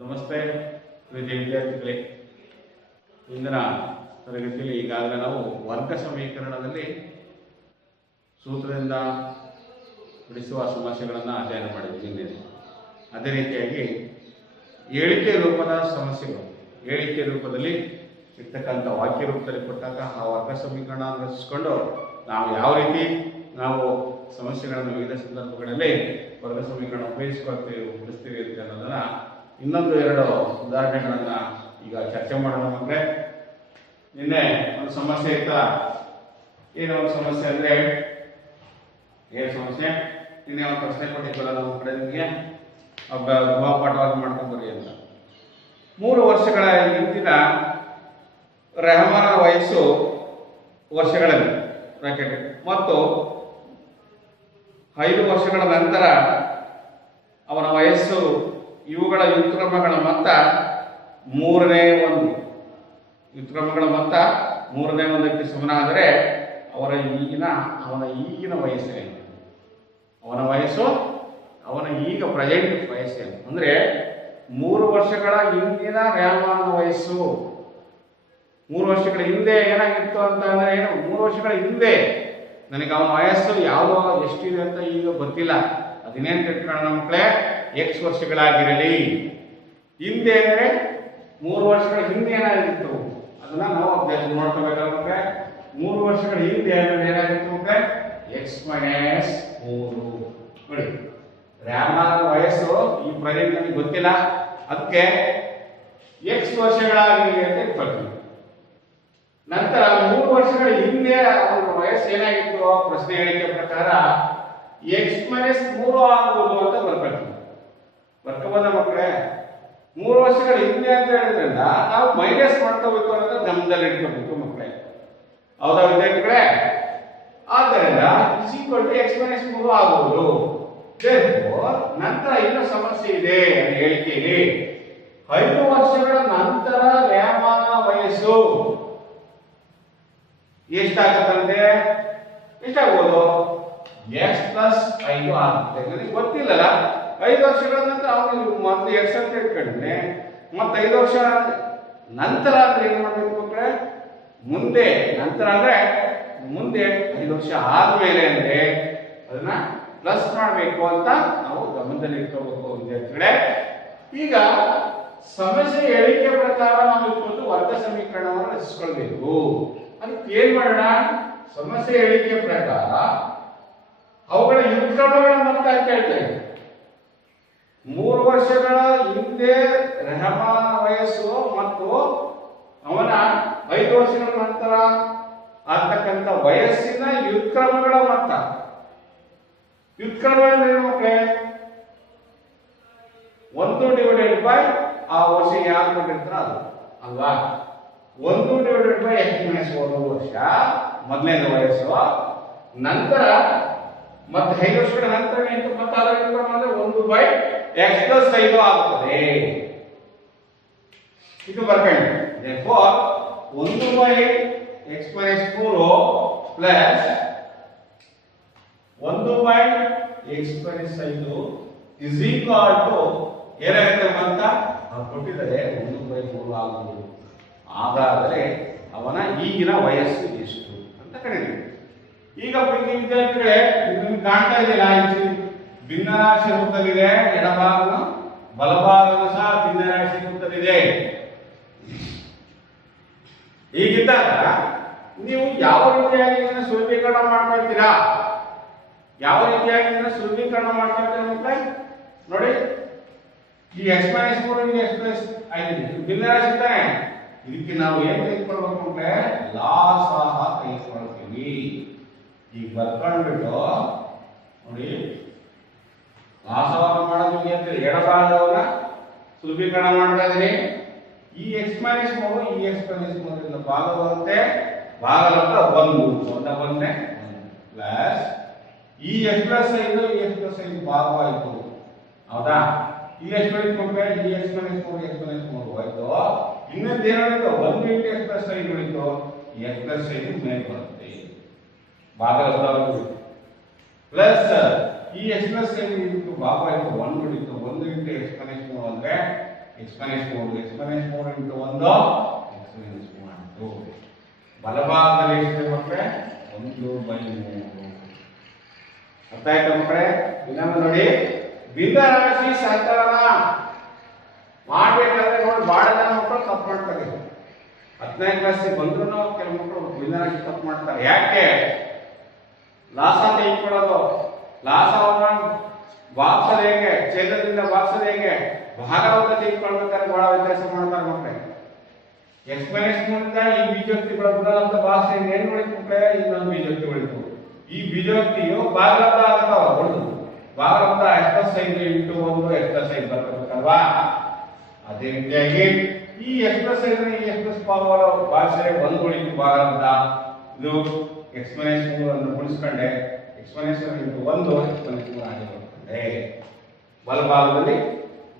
ನಮಸ್ತೆ ಪ್ರೀತಿಯ ವಿದ್ಯಾರ್ಥಿಗಳೇ, ಇಂದಿನ ತರಗತಿಯಲ್ಲಿ ಈಗಾಗಲೇ ನಾವು ವರ್ಗ ಸಮೀಕರಣದಲ್ಲಿ ಸೂತ್ರದಿಂದ ಬಿಡಿಸುವ ಸಮಸ್ಯೆಗಳನ್ನು ಅಧ್ಯಯನ ಮಾಡಿದ್ವಿ ನಿನ್ನೆ. ಅದೇ ರೀತಿಯಾಗಿ ಹೇಳಿಕೆ ರೂಪದ ಸಮಸ್ಯೆಗಳು, ಹೇಳಿಕೆ ರೂಪದಲ್ಲಿ ಇರ್ತಕ್ಕಂಥ ವಾಕ್ಯ ರೂಪದಲ್ಲಿ ಕೊಟ್ಟಾಗ ಆ ವರ್ಗ ಸಮೀಕರಣ ರಚಿಸಿಕೊಂಡು ನಾವು ಯಾವ ರೀತಿ ನಾವು ಸಮಸ್ಯೆಗಳನ್ನು ವಿವಿಧ ಸಂದರ್ಭಗಳಲ್ಲಿ ವರ್ಗ ಸಮೀಕರಣ ಉಪಯೋಗಿಸ್ಕೊಳ್ತೀವಿ ಬಿಡಿಸ್ತೀವಿ ಅಂತ ಅನ್ನೋದನ್ನು ಇನ್ನೊಂದು ಎರಡು ಉದಾಹರಣೆಗಳನ್ನು ಈಗ ಚರ್ಚೆ ಮಾಡೋಣ ಮಕ್ಕಳೇ. ನಿನ್ನೆ ಒಂದು ಸಮಸ್ಯೆ ಇತ್ತ, ಏನೋ ಒಂದು ಸಮಸ್ಯೆ ಅಂದರೆ ಏನು ಸಮಸ್ಯೆ, ನಿನ್ನೆ ಒಂದು ಪ್ರಶ್ನೆ ಕೊಟ್ಟಿದ್ದಲ್ಲ ನಮ್ಮ ಕಡೆ ನಿಮಗೆ ಗೃಹಪಾಠವಾಗಿ ಮಾಡ್ಕೊಂಡ್ಬರಿ ಅಂತ. 3 ವರ್ಷಗಳ ಹಿಂದಿನ ರೆಹಮಾನ ವಯಸ್ಸು ವರ್ಷಗಳಲ್ಲಿ ಬ್ರಾಕೆಟ್ ಮತ್ತು 5 ವರ್ಷಗಳ ನಂತರ ಅವನ ವಯಸ್ಸು, ಇವುಗಳ ವ್ಯುತ್ಕ್ರಮಗಳ ಮೊತ್ತ 3ನೇ 1, ವ್ಯುತ್ಕ್ರಮಗಳ ಮೊತ್ತ 3ನೇ 1ಕ್ಕೆ ಸಮನಾದರೆ ಅವನ ಈಗಿನ ವಯಸ್ಸೇನು? ಅವನ ವಯಸ್ಸು, ಅವನ ಈಗ ಪ್ರೆಸೆಂಟ್ ವಯಸ್ಸೇನು ಅಂದರೆ 3 ವರ್ಷಗಳ ಹಿಂದಿನ ರೆಹಮಾನನ ವಯಸ್ಸು. 3 ವರ್ಷಗಳ ಹಿಂದೆ ಏನಾಗಿತ್ತು ಅಂತ ಅಂದರೆ ಏನು, 3 ವರ್ಷಗಳ ಹಿಂದೆ ನನಗೆ ಅವನ ವಯಸ್ಸು ಯಾವುದೋ ಎಷ್ಟಿದೆ ಅಂತ ಈಗ ಗೊತ್ತಿಲ್ಲ. ಅದೇನೇನು ತಿಳ್ಕೊಳ್ಳೋಣ ಮಕ್ಕಳೇ, X ವರ್ಷಗಳಾಗಿರಲಿ. ಹಿಂದೆ ಅಂದರೆ 3 ವರ್ಷಗಳ ಹಿಂದೆ ಏನಾಗಿತ್ತು ಅದನ್ನ ನಾವು ನೋಡ್ಕೋಬೇಕಲ್ಲ ಮಕ್ಕಳೇ. 3 ವರ್ಷಗಳ ಹಿಂದೆ ಏನಾಗಿತ್ತು ಮಕ್ಕಳೇ, X - 3. ನೋಡಿ, ರೆಹಮಾನನ ವಯಸ್ಸು ಈ ಪ್ರೆಸೆಂಟ್ ನಮಗೆ ಗೊತ್ತಿಲ್ಲ, ಅದಕ್ಕೆ X ವರ್ಷಗಳಾಗಿರಲಿ ಅಂತ ಇಟ್ಕೊಳ್ತೀವಿ. ನಂತರ 3 ವರ್ಷಗಳ ಹಿಂದೆ ಅವನ ವಯಸ್ಸು ಏನಾಗಿತ್ತು ಪ್ರಶ್ನೆ ಹೇಳಿಕೆ ಪ್ರಕಾರ X - 3 ಆಗುವುದು ಅಂತ ಬರ್ಕೊಳ್ತೀವಿ. ಬರ್ಕೋಬೋದ ಮಕ್ಕಳೇ? 3 ವರ್ಷಗಳ ಹಿಂದೆ ಅಂತ ಹೇಳಿದ್ರಿಂದ ನಾವು ಮೈನಸ್ ಮಾಡ್ಕೋಬೇಕು ಅನ್ನೋದು ಗಮನದಲ್ಲಿ ಇಟ್ಕೋಬೇಕು ಮಕ್ಕಳೇ. ಹೌದಾ ವಿದ್ಯಾರ್ಥಿಗಳೇ? ಆದ್ದರಿಂದ X - 3 ಆಗುವುದು. ನಂತರ ಇನ್ನೂ ಸಮಸ್ಯೆ ಇದೆ ಹೇಳಿಕೆಯಲ್ಲಿ. 5 ವರ್ಷಗಳ ನಂತರ ರೆಹಮಾನ ವಯಸ್ಸು ಎಷ್ಟಾಗುತ್ತಂತೆ? ಎಷ್ಟಾಗ್ಬೋದು? X + 5 ಆಗುತ್ತೆ. ನನಗೆ ಗೊತ್ತಿಲ್ಲಲ್ಲ. 5 ವರ್ಷಗಳ ನಂತರ ಅವನಿಗೆ ಮತ್ತೆ X ಅಂತ ಇಟ್ಕೊಂಡ್ರೆ ಮತ್ತೆ 5 ವರ್ಷ ನಂತರ ಅಂದ್ರೆ ಏನು ಮಾಡಬೇಕು ಮಕ್ಕಳೇ? ಮುಂದೆ, ನಂತರ ಅಂದ್ರೆ ಮುಂದೆ 5 ವರ್ಷ ಆದ್ಮೇಲೆ ಅಂದ್ರೆ ಅದನ್ನ ಪ್ಲಸ್ ಮಾಡಬೇಕು ಅಂತ ನಾವು ಗಮನದಲ್ಲಿ ಇಟ್ಕೋಬೇಕು ವಿದ್ಯಾರ್ಥಿಗಳೇ. ಈಗ ಸಮಸ್ಯೆ ಹೇಳಿಕೆ ಪ್ರಕಾರ ನಾವು ಇಟ್ಕೊಂಡು ವರ್ಗ ಸಮೀಕರಣವನ್ನು ರಚಿಸ್ಕೊಳ್ಬೇಕು. ಅದಕ್ಕೆ ಏನ್ ಮಾಡೋಣ? ಸಮಸ್ಯೆ ಹೇಳಿಕೆ ಪ್ರಕಾರ ಅವುಗಳ ವ್ಯುತ್ಕ್ರಮಗಳ ಮೊತ್ತ ಅಂತ ಹೇಳ್ತೇವೆ. 3 ವರ್ಷಗಳ ಹಿಂದೆ ರೆಹಮಾನ ವಯಸ್ಸು ಮತ್ತು ಅವನ 5 ವರ್ಷಗಳ ನಂತರ ಆಗ್ತಕ್ಕಂಥ ವಯಸ್ಸಿನ ವ್ಯುತ್ಕ್ರಮಗಳ ಮೊತ್ತ. ವ್ಯುತ್ಕ್ರಮ ಅಂದ್ರೆ ಏನು ಮಕ್ಕಳೇ? 1 / ಆ ವರ್ಷ ಯಾರು ಕೊಟ್ಟಿರ್ತಾರ ಅದು ಅಲ್ವಾ? 1 / X - 1 ವರ್ಷ ಮೊದಲನೇ ವಯಸ್ಸು. ನಂತರ ಮತ್ತೆ 5 ವರ್ಷಗಳ ನಂತರ ಎಂಟು ಮತ್ತೆ ಅದರ ವ್ಯುತ್ಕ್ರಮ ಅಂದ್ರೆ 1/X + 5 ಆಗುತ್ತದೆ. ಇದು ಬರ್ಕೊಳ್ಳಿ. therefore 1/X - 3 plus 1/X - 5 is equal to ಏನಾಗುತ್ತೆ ಅಂತ ಕೊಟ್ಟಿದ್ದಾರೆ 1/3 ಆಗುವುದು. ಹಾಗಾದರೆ ಅವನ ಈಗಿನ ವಯಸ್ಸು ಎಷ್ಟು ಅಂತ ಕರೀತೀವಿ. ಈಗ ಪ್ರೀತಿ ವಿದ್ಯಾರ್ಥಿಗಳೇ, ನಿಮಗೆ ಕಾಣ್ತಾ ಇದೆಯಲ್ಲ, ಭಿನ್ನರಾಶಿ ರೂಪದಲ್ಲಿದೆ. ಎಡಭಾಗ ಬಲಭಾಗವು ಸಹ ಭಿನ್ನರಾಶಿ ರೂಪದಲ್ಲಿದೆ. ಹೀಗಿದ್ದಾಗ ನೀವು ಯಾವ ರೀತಿಯಾಗಿ ಇದನ್ನು ಸುಲಭೀಕರಣ ಮಾಡ್ಕೊಳ್ತೀರಾ? ಯಾವ ರೀತಿಯಾಗಿ ಇದನ್ನು ಸುಲಭೀಕರಣ ಮಾಡ್ಕೊಳ್ತೀರಾ ಮಕ್ಕಳೇ? ನೋಡಿ, ಈ X - 3 X + 5 ಭಿನ್ನರಾಶಿ ತಾನೆ. ಇದಕ್ಕೆ ನಾವು ಏನು ತೆಗೆದುಕೊಳ್ಬೇಕು ಮಕ್ಕಳೇ? ಲಾಸಹ ತೆಗೆದುಕೊಳ್ತೀವಿ. ಈಗ ಬರ್ಕೊಂಡ್ಬಿಟ್ಟು ನೋಡಿ, ಲಾಸವನ್ನು ಮಾಡೋದು ಅಂತ ಎಡಭಾಗವನ್ನ ಸುಲಭೀಕರಣ ಮಾಡ್ತಾ ಇದೀನಿ. ಈ X - 3 ಈ X - 3 ಭಾಗ ಬರುತ್ತೆ. ಭಾಗಲಬ್ಧ 1 ಬಂದ್ರೆ ಪ್ಲಸ್ ಈ X + 5 ಈ X + 5 ಭಾಗವಾಯಿತು. ಹೌದಾ? ಈ X + 3 ಈ X - 3 X - 3 ಆಯ್ತು. ಇನ್ನೊಂದು ಏನಾಯ್ತು? 1 × X + 5 ಉಳಿತು. X + 5 ಮೇಲೆ ಬರುತ್ತೆ ಭಾಗಲಬ್ಧ ಪ್ಲಸ್ ಈ X + 5 ಭಾಗ ಆಯ್ತು 1 ಉಳಿತು. 1 × X - 3 ಅಂದ್ರೆ ಎಕ್ಸ್ಪೋನೆನ್ಸ್ 3 ಎಕ್ಸ್ಪೋನೆನ್ಸ್ 3 ಇಂಟು 1 ಎಕ್ಸ್ಪೋನೆನ್ಸ್ 2 ಬಲಭಾಗದಲ್ಲಿ ಎಷ್ಟಿದೆ ಮಕ್ಕಳೇ 1/3. ಅರ್ಥ ಆಯ್ತಾ ಮಕ್ಕಳೇ? ಇನ್ನೊಮ್ಮೆ ನೋಡಿ, ಭಿನ್ನರಾಶಿ ಸಂಕಲನ ಮಾಡ್ಬೇಕಾದ್ರೆ ನೋಡಿ ಬಹಳ ಜನ ಮಕ್ಕಳು ತಪ್ಪು ಮಾಡ್ತಾರೆ. 10ನೇ ಕ್ಲಾಸಿಗೆ ಬಂದ್ರು ಕೆಲವು ಮಕ್ಕಳು ಭಿನ್ನರಾಶಿ ತಪ್ಪು ಮಾಡ್ತಾರೆ. ಯಾಕೆ? ಲಾಸ ತೆಗೆದುಕೊಳ್ಳೋದು, ಲಾಸವನ್ನ ಭಾಗಿಸೋದು ಹೇಗೆ, ಛೇದದಿಂದ ಭಾಗಿಸೋದು ಹೇಗೆ, ಭಾಗವನ್ನ ತೆಗೆದುಕೊಳ್ಬೇಕಾದ್ರೆ ಬಹಳ ವ್ಯತ್ಯಾಸ ಮಾಡ್ತಾರೆ ಮಕ್ಕಳೇ. ಎಕ್ಸ್ಪೋನೆನ್ಸ್ ಮೂಲಕ ಈ ಬೀಜೋಕ್ತಿಗಳ ಗುಣಲಬ್ಧ ಭಾಷೆ ಏನು ಉಳಿತು ಮಕ್ಕಳೇ? ಇನ್ನೊಂದು ಬೀಜೋಕ್ತಿ ಉಳಿತು. ಈ ಬೀಜೋಕ್ತಿಯು ಭಾಗಲಬ್ಧ ಆಗ್ತಾವ, ಹೊಡೆದು ಭಾಗಲಬ್ಧ x+5 ಇಂಟು 1 x+5 ಬರ್ತಿರ್ಬೇಕಲ್ವಾ? ಅದೇ ರೀತಿಯಾಗಿ ಈ x+5 ಈ x+ ಪಾವರ್ ಭಾಷೆ ಒಂದು ಉಳಿತು ಭಾಗಲಬ್ಧ. ಇದು ಎಕ್ಸ್ಪೋನೆನ್ಸ್ 3 ಅನ್ನು ಗುಣಿಸ್ಕೊಂಡೆ ಎಕ್ಸ್ಪೋನೆನ್ಸ್ ಇಂಟು 1 ಎಕ್ಸ್ಪೋನೆನ್ಸ್ 3 ಆಗಿ ಬರ್ತದೆ. ಬಲಭಾಗದಲ್ಲಿ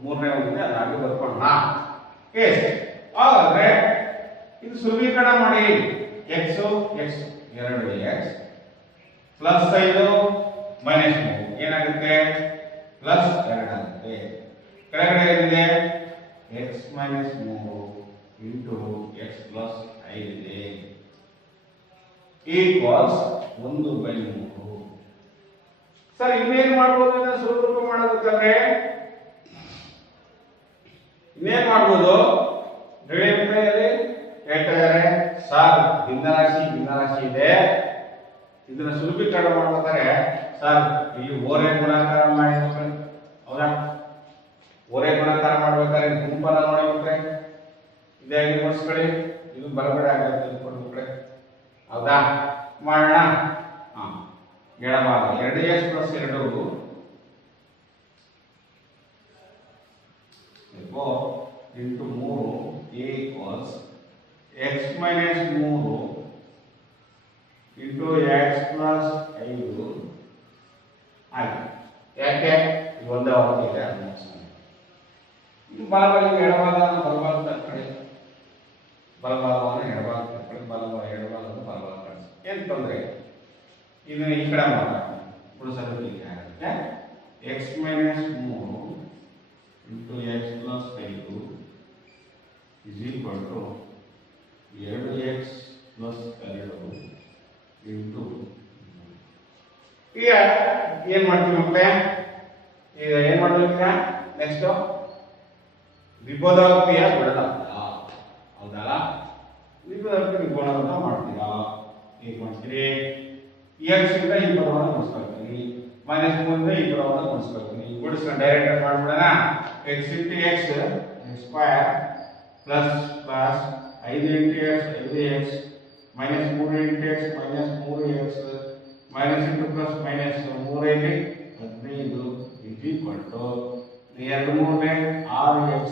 3ನೇ ಒಂದಿದೆ ಅದಾಗಿ ಬರ್ಕೊಳ್ಳೋಣ. ಎಸ್ ಹಾಗಾದ್ರೆ ಇದು ಸುಲಭೀಕರಣ ಮಾಡಿ. x 2x ಪ್ಲಸ್ 5 ಮೈನಸ್ 3 ಏನಾಗುತ್ತೆ? ಪ್ಲಸ್ 2 ಆಗುತ್ತೆ. ಕೆಳಗಡೆ ಏನಿದೆ? x minus 3 into x plus 5 ಇದೆ ಈಕ್ವಲ್ಸ್ 1/3. ಸರ್ ಇನ್ನೇನು ಮಾಡ್ಬೋದು? ಇದನ್ನ ಸುಲಭ ಮಾಡೋದಕ್ಕಾದ್ರೆ ಇನ್ನೇನು ಮಾಡ್ಬೋದು? ಹೇಳ್ತಾರೆ ಸರ್ ಭಿನ್ನರಾಶಿ ಇದೆ, ಇದನ್ನ ಸುಲಭೀಕರಣ ಮಾಡ್ಬೇಕಾದ್ರೆ ಸರ್ ಇಲ್ಲಿ ಓರೆ ಗುಣಾಕಾರ ಮಾಡಿ ಮಕ್ಕಳು. ಹೌದಾ? ಓರೆ ಗುಣಾಕಾರ ಮಾಡ್ಬೇಕಾದ್ರೆ ಗುಂಪನ್ನ ನೋಡಿಬಿಟ್ರೆ ಇದಾಗಿ ನೋಡ್ಸ್ಕೊಳ್ಳಿ, ಇದು ಬಲಗಡೆ ಆಗುತ್ತೆ ಕೊಡ್ಬಿಟ್ರೆ. ಹೌದಾ? ಮಾಡೋಣ. ಎಡಭಾಗ 2x + 2 into 3 equals x minus 3 into x plus 5 ಆಗಿದೆ. ಯಾಕೆ? ಇದು ಒಂದೇ ಹೋಗಿದೆ. ಇದು ಬಲಭಾಗ ಎಡಭಾಗ ಬಲಭಾಗ ತಕ್ಕಡೆ, ಬಲಭಾಗವನ್ನು ಎಡಭಾಗ ತಕ್ಕಡೆ, ಎಡಭಾಗವನ್ನು ಬಲಭಾಗ ಕಳಿಸಿ. ಏನು ತೊಂದರೆ? ಇದನ್ನ ಈ ಕಡೆ ಮಾಡೋಣ, ಉಳಿಸೋದು ಹೀಗೆ ಆಗುತ್ತೆ. x minus 3 into x plus 5 is equal to 2x plus 2 into. ಈಗ ಏನ್ ಮಾಡ್ತೀವಿ ಮಕ್ಕಳೇ? ಈಗ ಏನ್ ಮಾಡ್ತೀವಿ? ನೆಕ್ಸ್ಟ್ ವಿಭೋದಾಕ್ತಿಯ ಗುಣಲಬ್ಧ. ಹೌದಾ? ವಿಭೋದಾಕ್ತಿ ಗುಣಲಬ್ಧ ಮಾಡ್ತೀರಾ? ಹೇಗೆ ಮಾಡ್ತೀರಿ? x ಇಂದ ಈ ಪದವನ್ನು ಗುಣಿಸ್ಕೊಳ್ತೀನಿ, ಮೈನಸ್ 3 ಇಂದ ಈ ಪದವನ್ನು ಗುಣಿಸ್ಕೊಳ್ತೀನಿ. ಗುಣಿಸ್ಕೊಂಡು ಡೈರೆಕ್ಟ್ ಮಾಡ್ಬಿಡೋಣ. x into x square plus 5 into x 5x minus 3 into x minus 3x minus into plus minus 3 ಇಲ್ಲಿ 15 is equal to 2 3 6x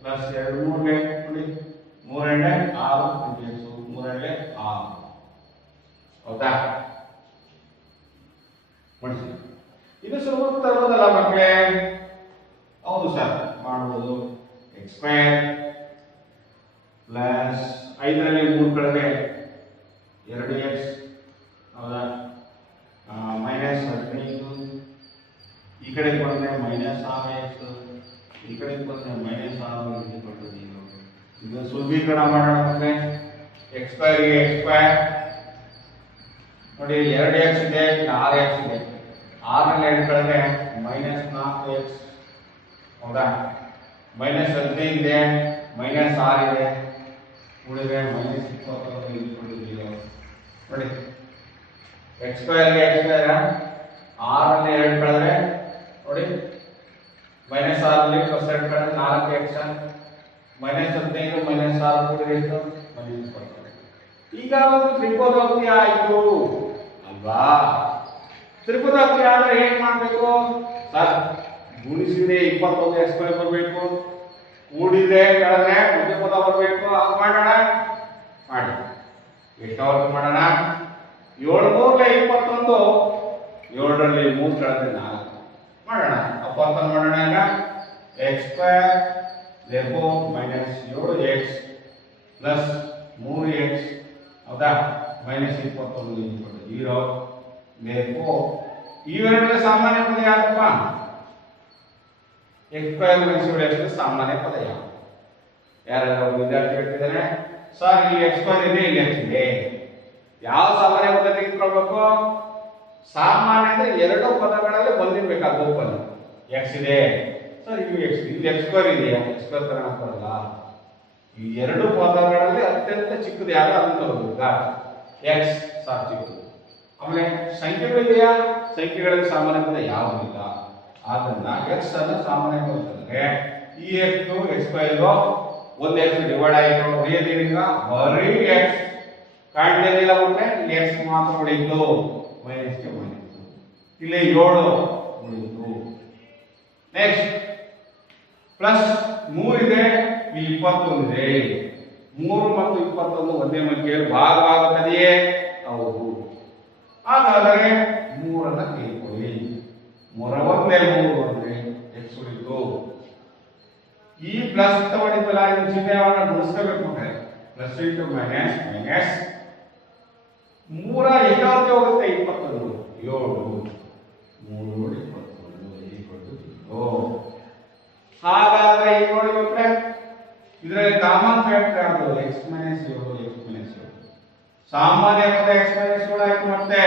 plus 2 3 ನೋಡಿ 3 6 3 6. ಹೌದಾ? ನೋಡಿ ಇದು ಸುಲಭ ತರೋದಲ್ಲ ಮಕ್ಕಳೇ? ಹೌದು ಸರ್, ಮಾಡಬಹುದು. x ಸ್ಕ್ವೇರ್ ಪ್ಲಸ್ 5ರಲ್ಲಿ 3 ಕಡೆಗೆ 2x. ಹೌದಾ? ಮೈನಸ್ 15 ಈ ಕಡೆ ಬಂದರೆ ಮೈನಸ್ 6x, ಈ ಕಡೆ ಬಂದರೆ ಮೈನಸ್ 6 ಇದು ಸುಲಭೀಕರಣ ಮಾಡೋಣ. ಮತ್ತೆ x ಸ್ಕ್ವೇರ್ಗೆ x ಸ್ಕ್ವೇರ್ ನೋಡಿ 2x ಇದೆ, 6x ಇದೆ. 6ರಲ್ಲಿ 2 ಕಳೆದ್ರೆ ಮೈನಸ್ 4x. ಹೌದಾ? ಮೈನಸ್ 15 ಇದೆ, ಮೈನಸ್ 6 ಇದೆ, ಉಳಿದ್ರೆ ಮೈನಸ್ 21 ನೋಡಿ. x ಸ್ಕ್ವೇರ್ಗೆ x ಸ್ಕ್ವೇರ್ 6ರಲ್ಲಿ 2 ಕಳೆದ್ರೆ ನೋಡಿ ಮೈನಸ್ 6ರಲ್ಲಿ ಪ್ಲಸ್ 2 ಕಳೆದ್ರೆ 4x. ಮೈನಸ್ 15 ಮೈನಸ್ 6 ಕೂಡಿದ್ರೆ ಎಷ್ಟು? ಮೈನಸ್ 20. ಈಗ ಒಂದು ತ್ರಿಕೋನೋಕ್ತಿ ಆಯಿತು ಅಲ್ವಾ? ತ್ರಿಕೋನೋಕ್ತಿ ಆದರೆ ಹೇಗೆ ಮಾಡಬೇಕು ಸರ್? ಗುಣಿಸಿದ್ರೆ 21 x ಸ್ಕ್ವೇರ್ ಬರಬೇಕು, ಕೂಡಿದ್ರೆ ಕಳೆದ್ರೆ ಮಧ್ಯ ಪದ ಬರಬೇಕು. ಅದು ಮಾಡೋಣ, ಮಾಡಿ. ಎಷ್ಟವರೆಗೂ ಮಾಡೋಣ? 7 3 21, 7ರಲ್ಲಿ 3 ಕಳೆದ್ರೆ 4 ಮಾಡೋಣ. ಅಪ್ಪತ್ತನ್ನು ಮಾಡೋಣ. ಈಗ x square therefore minus 7x plus 3x. ಹೌದಾ? ಮೈನಸ್ 21 0. therefore ಇವೆರಡರ ಸಾಮಾನ್ಯ ಪದ ಯಾಕಪ್ಪ? ಎಕ್ಸ್ ಸ್ಕ್ವೇರ್ ಮೈನಸ್ ಏಳು ಎಕ್ಸ್ ಸಾಮಾನ್ಯ ಪದ ಯಾವುದು? ಯಾರಾದ್ರೂ ಒಬ್ಬ ವಿದ್ಯಾರ್ಥಿ ಹೇಳ್ತಿದ್ದಾನೆ, ಸರ್ ಇಲ್ಲಿ ಎಕ್ಸ್ ಸ್ಕ್ವೇರ್ ಇದೆ, ಇಲ್ಲಿ ಎಕ್ಸ್ ಇದೆ, ಯಾವ ಸಾಮಾನ್ಯ ಪದ ತೆಗೆದುಕೊಳ್ಬೇಕು? ಸಾಮಾನ್ಯ ಅಂದ್ರೆ ಎರಡು ಪದಗಳಲ್ಲಿ ಬಂದಿರ್ಬೇಕಾಗ ಓಪನ್ ಎಕ್ಸ್ ಇದೆ ಸರ್, ಇಲ್ಲಿ ಎಕ್ಸ್ ಇಲ್ಲಿ ಎಕ್ಸ್ ಸ್ಕ್ವೇರ್ ಇದೆಯಾ? ಎಕ್ಸ್ ಸ್ಕ್ವೇರ್ ತರ ಬರಲ್ಲ. ಈ ಎರಡು ಪದಗಳಲ್ಲಿ ಅತ್ಯಂತ ಚಿಕ್ಕದು ಯಾರು ಅದನ್ನು ತಗೋಬೇಕಾ? ಎಕ್ಸ್ ಸಾರ್ ಚಿಕ್ಕದು. ಆಮೇಲೆ ಸಂಖ್ಯೆಗಳಿದೆಯಾ? ಸಂಖ್ಯೆಗಳಲ್ಲಿ ಸಾಮಾನ್ಯ ಪದ ಯಾವುದೂ ಇಲ್ಲ. ಆದ್ರಿಂದ ಎಕ್ಸ್ ಅನ್ನು ಸಾಮಾನ್ಯ ಪದ ತಂದ್ರೆ ಈ ಎಕ್ಸ್ ಎಕ್ಸ್ ಸ್ಕ್ವೇರ್ ಒಂದು ಎಕ್ಸ್ ಡಿವೈಡ್ ಆಯಿತು, ಉಳಿಯೋದೇನಿಲ್ಲ ಬರೀ ಎಕ್ಸ್ ಕಾಣ್ತಿಲ್ಲ. ಅಂದ್ರೆ ಇಲ್ಲಿ ಎಕ್ಸ್ ಮಾತ್ರ ಉಳಿಯಿತು, ಮೈನಸ್ ಉಳಿಯಿತು, ಇಲ್ಲಿ 7 ಉಳಿಯಿತು. ನೆಕ್ಸ್ಟ್ ಪ್ಲಸ್ 3 ಇದೆ, ಇಲ್ಲಿ 21 ಇದೆ. 3 ಮತ್ತು 21 ಒಂದೇ ಸಂಖ್ಯೆಯಲ್ಲಿ ಭಾಗವಾಗುತ್ತದೆಯೇ? ಹೌದು. ಹಾಗಾದರೆ 3 ತೆಗೆದುಕೊಳ್ಳಿ. 3 ಒಂದೇ 3 ಅಂದ್ರೆ ಎಕ್ಸ್ ಉಳಿತು. ಈ ಪ್ಲಸ್ ತಗೊಂಡಿದ್ದಲ್ಲ, ಇದು ಚಿಹ್ನೆಯನ್ನು ಗುಣಿಸಬೇಕು. ಪ್ಲಸ್ ಇಂಟು ಮೈನಸ್ ಮೈನಸ್ 3 ಎಷ್ಟಾಗುತ್ತೆ ಹೋಗುತ್ತೆ? 21 7 3 21 ಹಾಗಾದ್ರೆ ಈಗ ನೋಡಿ ಮಕ್ಕಳೇ, ಇದರಲ್ಲಿ ಕಾಮನ್ ಫ್ಯಾಕ್ಟರ್ ಯಾವುದು? ಎಕ್ಸ್ ಮೈನಸ್ 7 ಎಕ್ಸ್ ಮೈನಸ್ 7 ಸಾಮಾನ್ಯ ಪದ ಎಕ್ಸ್ ಮೈನಸ್ 7 ಆಯ್ತು. ಮತ್ತೆ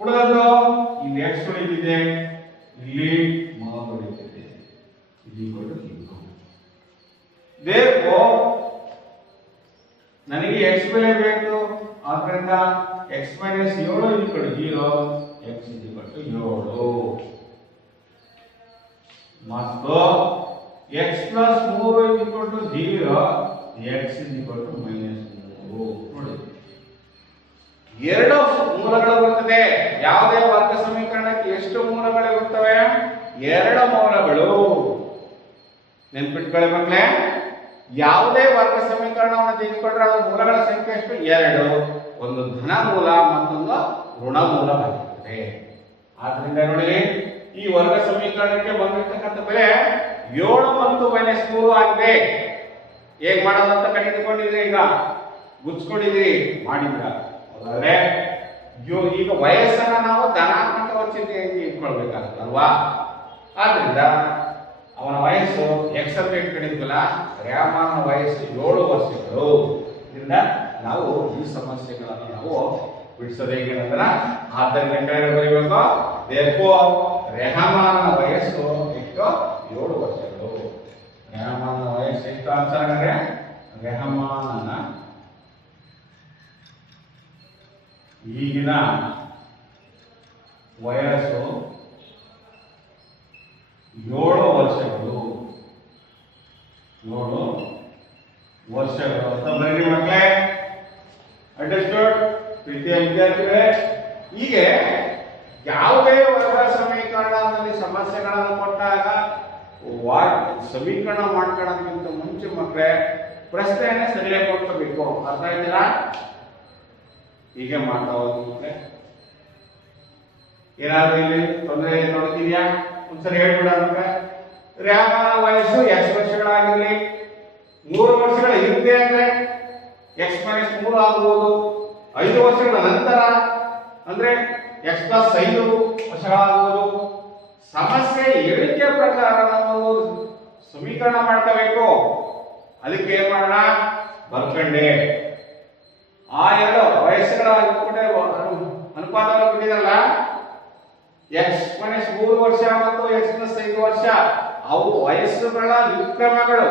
ಉಳಿದದ್ದು ಇಲ್ಲಿ ಎಕ್ಸ್ ಉಳಿದಿದೆ, ಇಲ್ಲಿ ಮಾತ್ರ ಉಳಿದಿದೆ, ಇಲ್ಲಿ ನನಗೆ ಎಕ್ಸ್ ಬೆಲೆ ಬೇಕು. ಆದ್ದರಿಂದ ಎಕ್ಸ್ ಮೈನಸ್ 7 0 ಎಕ್ಸ್ 7 ಮತ್ತು ಎಕ್ಸ್ ಪ್ಲಸ್ 3 0 ಎಕ್ಸ್ ಮೈನಸ್ 3. ನೋಡಿ, ಎರಡು ಮೂಲಗಳು ಬರ್ತದೆ. ಯಾವುದೇ ವರ್ಗ ಸಮೀಕರಣಕ್ಕೆ ಎಷ್ಟು ಮೂಲಗಳು ಇರುತ್ತವೆ? 2 ಮೂಲಗಳು. ನೆನ್ಪಿಟ್ಕೊಳ್ಳಿ ಮಕ್ಕಳೇ, ಯಾವುದೇ ವರ್ಗ ಸಮೀಕರಣವನ್ನು ತೆಗೆದುಕೊಂಡ್ರೆ ಅದರ ಮೂಲಗಳ ಸಂಖ್ಯೆ ಎಷ್ಟು? 2. ಒಂದು ಧನ ಮೂಲ ಮತ್ತೊಂದು ಋಣ ಮೂಲವಾಗಿರುತ್ತದೆ. ಆದ್ರಿಂದ ನೋಡಿ, ಈ ವರ್ಗ ಸಮೀಕರಣಕ್ಕೆ ಬಂದಿರತಕ್ಕಂಥ ಬೆಲೆ 7 ಮತ್ತು ಮೈನಸ್ 3 ಆಗಿದೆ. ಹೇಗ್ ಮಾಡೋದು ಅಂತ ಕಂಡುಕೊಂಡಿದ್ರಿ, ಈಗ ಗುಚ್ಕೊಂಡಿದ್ರಿ, ಮಾಡಿದ್ರ. ಹಾಗಾದ್ರೆ ಈಗ ವಯಸ್ಸನ್ನ ನಾವು ಧನಾತ್ಮಕ ಚಿಹ್ನೆಯಲ್ಲಿ ಇಟ್ಕೊಳ್ಬೇಕಾಗುತ್ತೆ ಅಲ್ವಾ? ಆದ್ರಿಂದ ಅವನ ವಯಸ್ಸು ಎಕ್ಸ್ ಅಂತ ಇಟ್ಕೊಂಡಿದ್ವಲ್ಲ, ರಾಮನ ವಯಸ್ಸು 7 ವರ್ಷಗಳು. ಇದರಿಂದ ನಾವು ಈ ಸಮಸ್ಯೆಗಳನ್ನು ನಾವು ಬಿಡಿಸೋದು ಹೇಗೆ ಅಂದ್ರೆ, ಆದ್ದರಿಂದ ಬರೀಬೇಕು, ರೆಹಮಾನ ವಯಸ್ಸು ಎಷ್ಟು? 7 ವರ್ಷಗಳು. ರೆಹಮಾನ ವಯಸ್ಸು ಎಷ್ಟು ಅಂತಾರೆ? ರೆಹಮಾನನ ಈಗಿನ ವಯಸ್ಸು 7 ವರ್ಷಗಳು. 7 ವರ್ಷಗಳು ಅಂತ ಬರೀ ಮಕ್ಕಳೇ. ಅಂಡರ್ಸ್ಟುಡ್ ಪ್ರೀತಿಯ ವಿದ್ಯಾರ್ಥಿಗಳೇ? ಹೀಗೆ ಯಾವುದೇ ವರ್ಗ ಸಮೀಕರಣದಲ್ಲಿ ಸಮಸ್ಯೆಗಳನ್ನು ಕೊಟ್ಟಾಗ ಸಮೀಕರಣ ಮಾಡ್ಕೊಳ್ಳೋದಕ್ಕಿಂತ ಮುಂಚೆ ಮಕ್ಕಳೇ ಪ್ರಶ್ನೆಯನ್ನೇ ಸರಿಯಾಗಿ ಕೊಡ್ಕೋಬೇಕು. ಅರ್ಥ ಆಯ್ತಿಲ್ಲ? ಹೀಗೆ ಮಾಡ್ತಾ ಹೋಗಿ ಮಕ್ಕಳೇ. ಏನಾದ್ರೂ ಇಲ್ಲಿ ತೊಂದರೆ ನೋಡ್ತಿದ್ಯಾ? ಒಂದ್ಸರಿ ಹೇಳ್ಬಿಡ ಮಕ್ಕಳೇ. ರಾಮನ ವಯಸ್ಸು ಎಷ್ಟು ವರ್ಷಗಳಾಗಿರ್ಲಿ, 3 ವರ್ಷಗಳ ಹಿಂದೆ ಅಂದ್ರೆ ಎಕ್ಸ್ ಮೈನಸ್ 3 ಆಗಬಹುದು. 5 ವರ್ಷಗಳ ನಂತರ ಅಂದ್ರೆ ಎಕ್ಸ್ ಪ್ಲಸ್ 5 ವರ್ಷಗಳಾಗಬಹುದು. ಸಮಸ್ಯೆ ಹೇಳಿಕೆ ಪ್ರಕಾರ ನಾವು ಸಮೀಕರಣ ಮಾಡ್ಕೋಬೇಕು. ಅದಕ್ಕೆ ಏನ್ ಮಾಡೋಣ? ಬರ್ಕಂಡೆ ಆ 2 ವಯಸ್ಸುಗಳ ಅನುಪಾತವನ್ನು ಕೊಟ್ಟಿದ್ರಲ್ಲ, ಎಕ್ಸ್ ಮೈನಸ್ 3 ವರ್ಷ ಮತ್ತು ಎಕ್ಸ್ ಪ್ಲಸ್ 5 ವರ್ಷ, ಅವು ವಯಸ್ಸುಗಳ ವ್ಯುತ್ಕ್ರಮಗಳು.